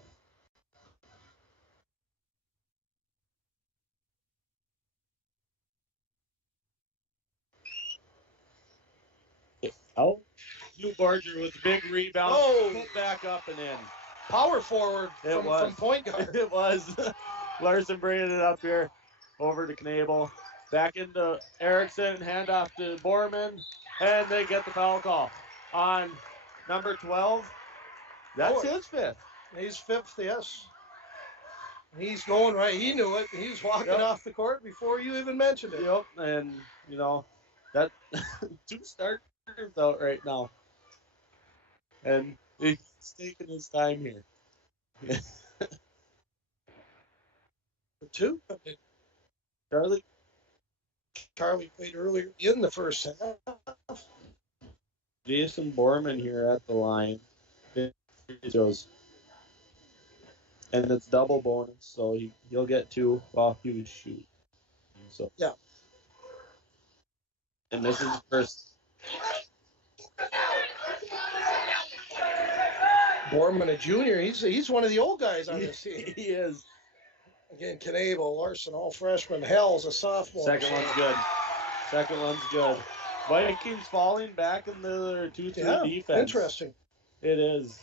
Oh, New Barger with a big rebound. Oh, put back up and in. Power forward from point guard. It was. Larson bringing it up here over to Knable. Back into Erickson, handoff to Borman, and they get the foul call on number 12. That's his fifth. He's fifth, yes. He's going right. He knew it. He was walking off the court before you even mentioned it. Yep, and, that 2 starters out right now. And he's taking his time here. For 2? Charlie played earlier in the first half. Jason Borman here at the line. And it's double bonus, so he'll get 2 while he was shooting. So yeah. And this is first. Borman, a junior, he's one of the old guys on this team. He is. Again, Knable, Larson, all freshmen. Hell's a sophomore. Second one's good. Vikings falling back in their 2-3 defense. Interesting. It is.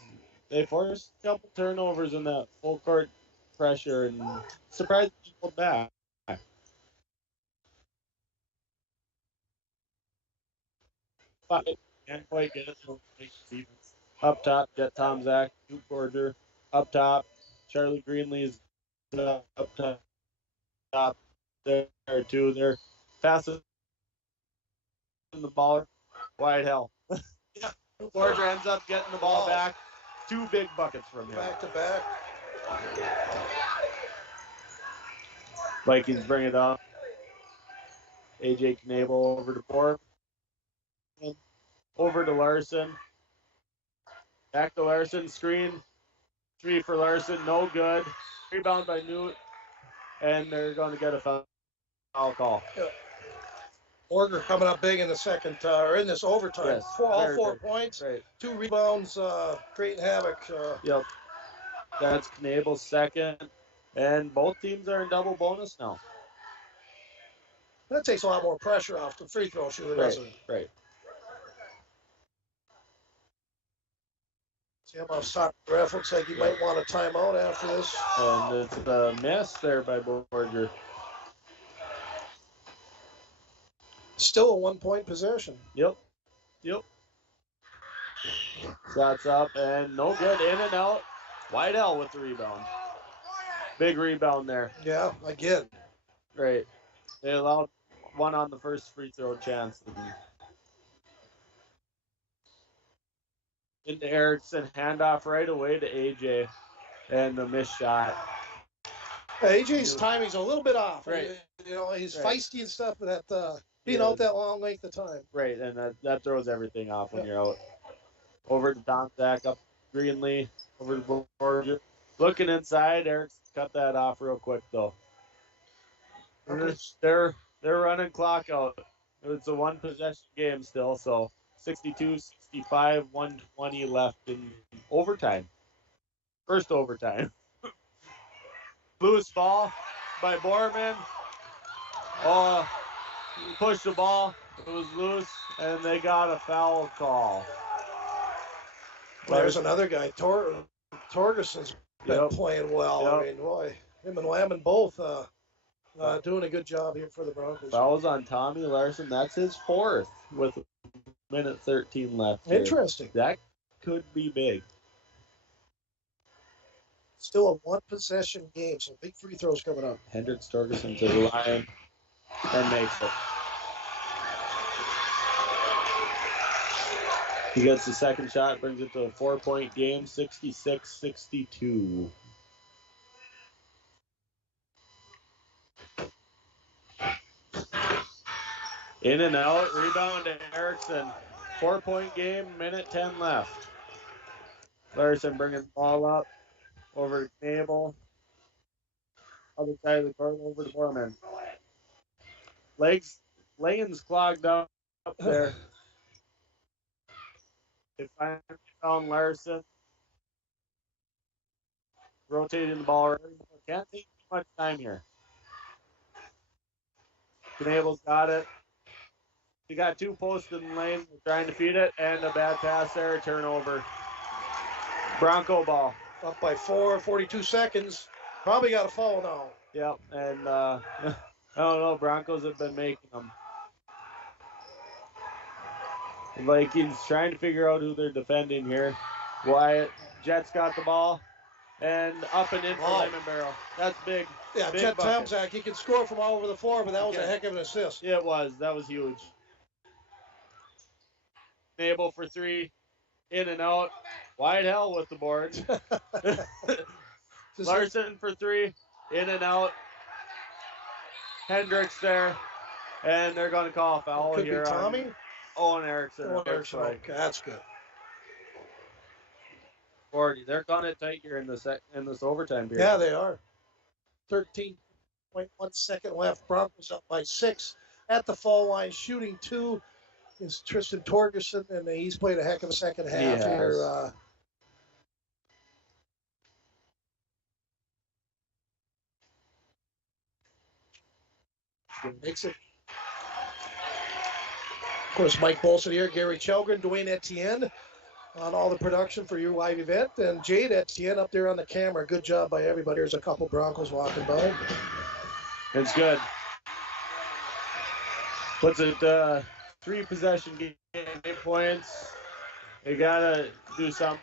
They forced a couple turnovers in that full court pressure and surprised people back. But can't quite get it to the defense. Up top, get Tom Zach, Duke Borger. Up top, Charlie Greenlee's up top. There too. They're passing the ball. Wyatt Hell. Yeah. Borger ends up getting the ball back. 2 big buckets from him. Back to back. Vikings bring it up. AJ Knable over to Borg. Over to Larson. Back to Larson. Screen. 3 for Larson. No good. Rebound by Newt. And they're going to get a foul call. Yeah. Borger coming up big in the second, or in this overtime. Yes, all very 4 big. points, Right. 2 rebounds, creating havoc. Yep. That's Knable's second. And both teams are in double bonus now. That takes a lot more pressure off the free throw shooter, doesn't it? Right. Tim, soccer ref looks like he might want a timeout after this. And it's a miss there by Borger. Still a 1-point possession. Yep. Shots up and no good. In and out. Whitehall with the rebound. Big rebound there. Yeah, again. Right. They allowed one on the first free throw chance. Into Erickson, handoff right away to AJ, and the missed shot. AJ's timing's a little bit off. Right. You know, he's Right. feisty and stuff, but being out that long length of time. Right, and that throws everything off when you're out. Over to Donzak, up Greenlee, over to Borger. Looking inside, Erickson cut that off real quick though. They're running clock out. It's a one possession game still, so 62-65, 120 left in overtime. First overtime. Loose ball by Borman. Oh, he pushed the ball. It was loose, and they got a foul call. There's another guy. Torgerson's been playing well. Yep. I mean, boy, him and Lamb both doing a good job here for the Broncos. Fouls on Tommy Larson. That's his fourth with a minute 13 left. Here. Interesting. That could be big. Still a one-possession game, so big free throws coming up. Hendricks Torgerson to the line and makes it. He gets the second shot, brings it to a 4-point game, 66-62. In and out, rebound to Erickson. 4-point game, minute 10 left. Larson bringing the ball up over to Cable. Other side of the court over to Borman. Lane's clogged up there. They finally found Larson. Rotating the ball. Can't take too much time here. Knable's got it. He got two posts in the lane, trying to feed it, and a bad pass there, turnover. Bronco ball. Up by 4, 42 seconds. Probably got a foul now. Yep, and I don't know, Broncos have been making them. The Vikings trying to figure out who they're defending here. Wyatt, Jets got the ball, and up and in for Lemon Barrel. That's big. Yeah, big Chet bucket. Tomczak, he can score from all over the floor, but that was a heck of an assist. Yeah, it was. That was huge. Able for three, in and out. Whitehall with the board. Larson for three, in and out. Hendricks there, and they're going to call a foul Could here. be Tommy? Owen Erickson. Owen Erickson, okay, that's good. 40. They're going to tight here in this overtime period. Yeah, they are. 13.1 second left. Broncos up by 6 at the foul line, shooting 2 is Tristan Torgerson, and he's played a heck of a second half here. Makes it. Of course, Mike Bolson here, Gary Chelgren, Dwayne Etienne on all the production for your live event, and Jade Etienne up there on the camera. Good job by everybody. There's a couple Broncos walking by. It's good. Puts it 3 possession game, 8 points. They gotta do something.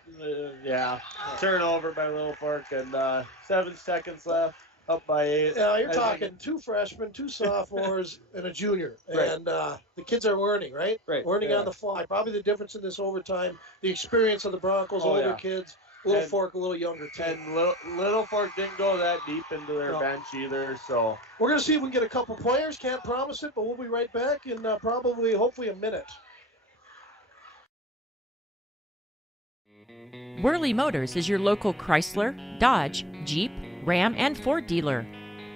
Turnover by Littlefork, and 7 seconds left. Up by 8. Yeah, you're talking 2 freshmen, 2 sophomores, and a junior. Right. And the kids are learning, right? Right. Learning on the fly. Probably the difference in this overtime, the experience of the Broncos, older kids, Littlefork, a little younger team. And Littlefork didn't go that deep into their bench either, so. We're going to see if we can get a couple players. Can't promise it, but we'll be right back in hopefully a minute. Worley Motors is your local Chrysler, Dodge, Jeep, Ram, and Ford dealer.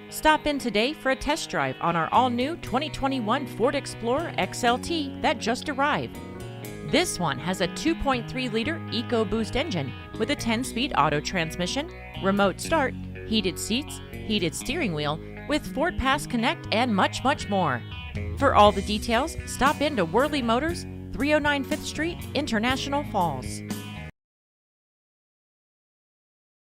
Stop in today for a test drive on our all-new 2021 Ford Explorer XLT that just arrived. This one has a 2.3-liter EcoBoost engine with a 10-speed auto transmission, remote start, heated seats, heated steering wheel, with Ford Pass Connect, and much, much more. For all the details, stop in to Worley Motors, 309 5th Street, International Falls.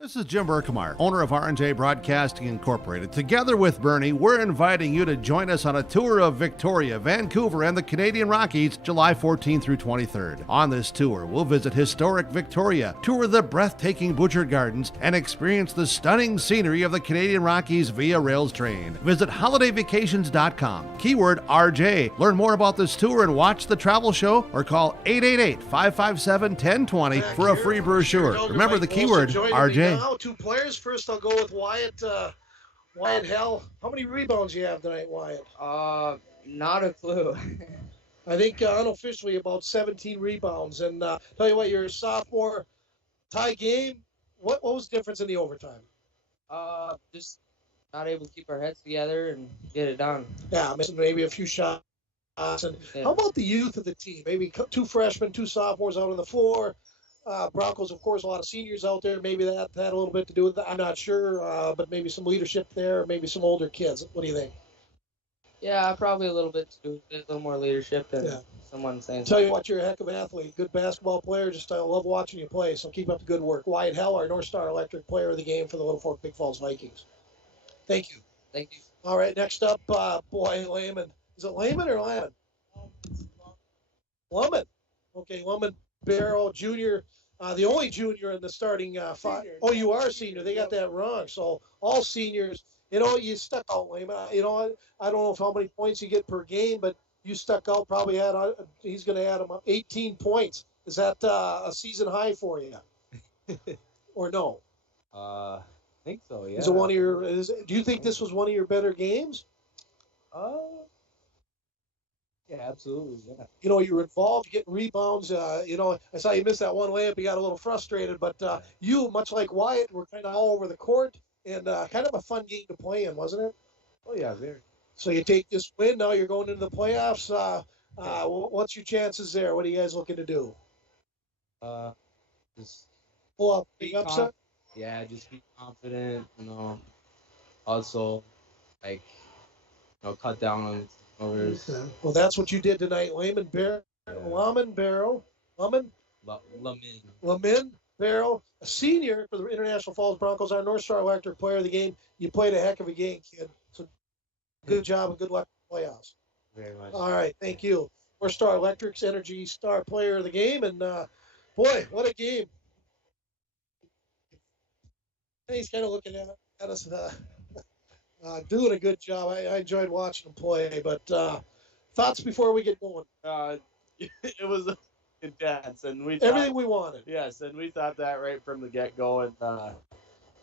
This is Jim Berkmeyer, owner of R&J Broadcasting Incorporated. Together with Bernie, we're inviting you to join us on a tour of Victoria, Vancouver, and the Canadian Rockies, July 14th through 23rd. On this tour, we'll visit historic Victoria, tour the breathtaking Butchert Gardens, and experience the stunning scenery of the Canadian Rockies via rails train. Visit holidayvacations.com, keyword RJ. Learn more about this tour and watch the travel show, or call 888-557-1020 for a free brochure. Remember the keyword RJ. Now, two players. First, I'll go with Wyatt. Wyatt Hell. How many rebounds you have tonight, Wyatt? Not a clue. I think unofficially about 17 rebounds. And tell you what, you're a sophomore. Tie game. What was the difference in the overtime? Just not able to keep our heads together and get it done. Yeah, missing maybe a few shots. And how about the youth of the team? Maybe two freshmen, two sophomores out on the floor. Broncos, of course, a lot of seniors out there. Maybe that had a little bit to do with that. I'm not sure, but maybe some leadership there, maybe some older kids. What do you think? Yeah, probably a little bit to do with it, a little more leadership than someone saying. Tell you what, you're a heck of an athlete, good basketball player. Just I love watching you play. So keep up the good work. Wyatt Hell, our North Star Electric Player of the Game for the Littlefork Big Falls Vikings. Thank you. Thank you. All right, next up, boy, Lehman. Is it Lehman or Lemon? Lemon. Okay, Lemon Barrow Jr., the only junior in the starting five. Oh, you are a senior. They got that wrong. So all seniors, you stuck out, Lehman. I don't know how many points you get per game, but you stuck out. Probably he's going to add him 18 points. Is that a season high for you? Or no? I think so, yeah. Is it one of your? Do you think this was one of your better games? Yeah, absolutely. Yeah. You were involved, getting rebounds. I saw you miss that one layup. You got a little frustrated, but you, much like Wyatt, were kind of all over the court and kind of a fun game to play in, wasn't it? Oh yeah, very. So you take this win. Now you're going into the playoffs. What's your chances there? What are you guys looking to do? Just pull up the upset. Yeah, just be confident. Also, cut down on turnovers. Okay. Well, that's what you did tonight, Lemon Barrow. Lamin Barrow, a senior for the International Falls Broncos, our North Star Electric Player of the Game. You played a heck of a game, kid. So good job and good luck in the playoffs. Very much. All right, thank you. North Star Electric's Energy Star Player of the Game, and boy, what a game! And he's kind of looking at us, doing a good job. I enjoyed watching him play, but thoughts before we get going? It was intense, and everything we wanted. Yes, and we thought that right from the get-go, and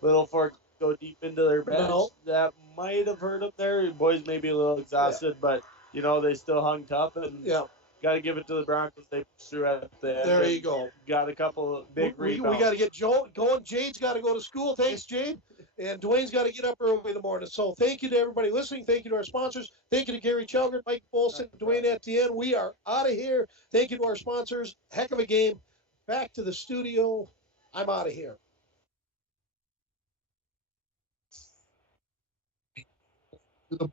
Littlefork go deep into their bench. No. That might have hurt them there. The boys may be a little exhausted, but they still hung tough, and got to give it to the Broncos. They pushed through at the end. There you go. Got a couple of big rebounds. We got to get Joe going. Jade's got to go to school. Thanks, Jade. And Dwayne's got to get up early in the morning. So thank you to everybody listening. Thank you to our sponsors. Thank you to Gary Chelgren, Mike Bolson, Dwayne Etienne. We are out of here. Thank you to our sponsors. Heck of a game. Back to the studio. I'm out of here. To the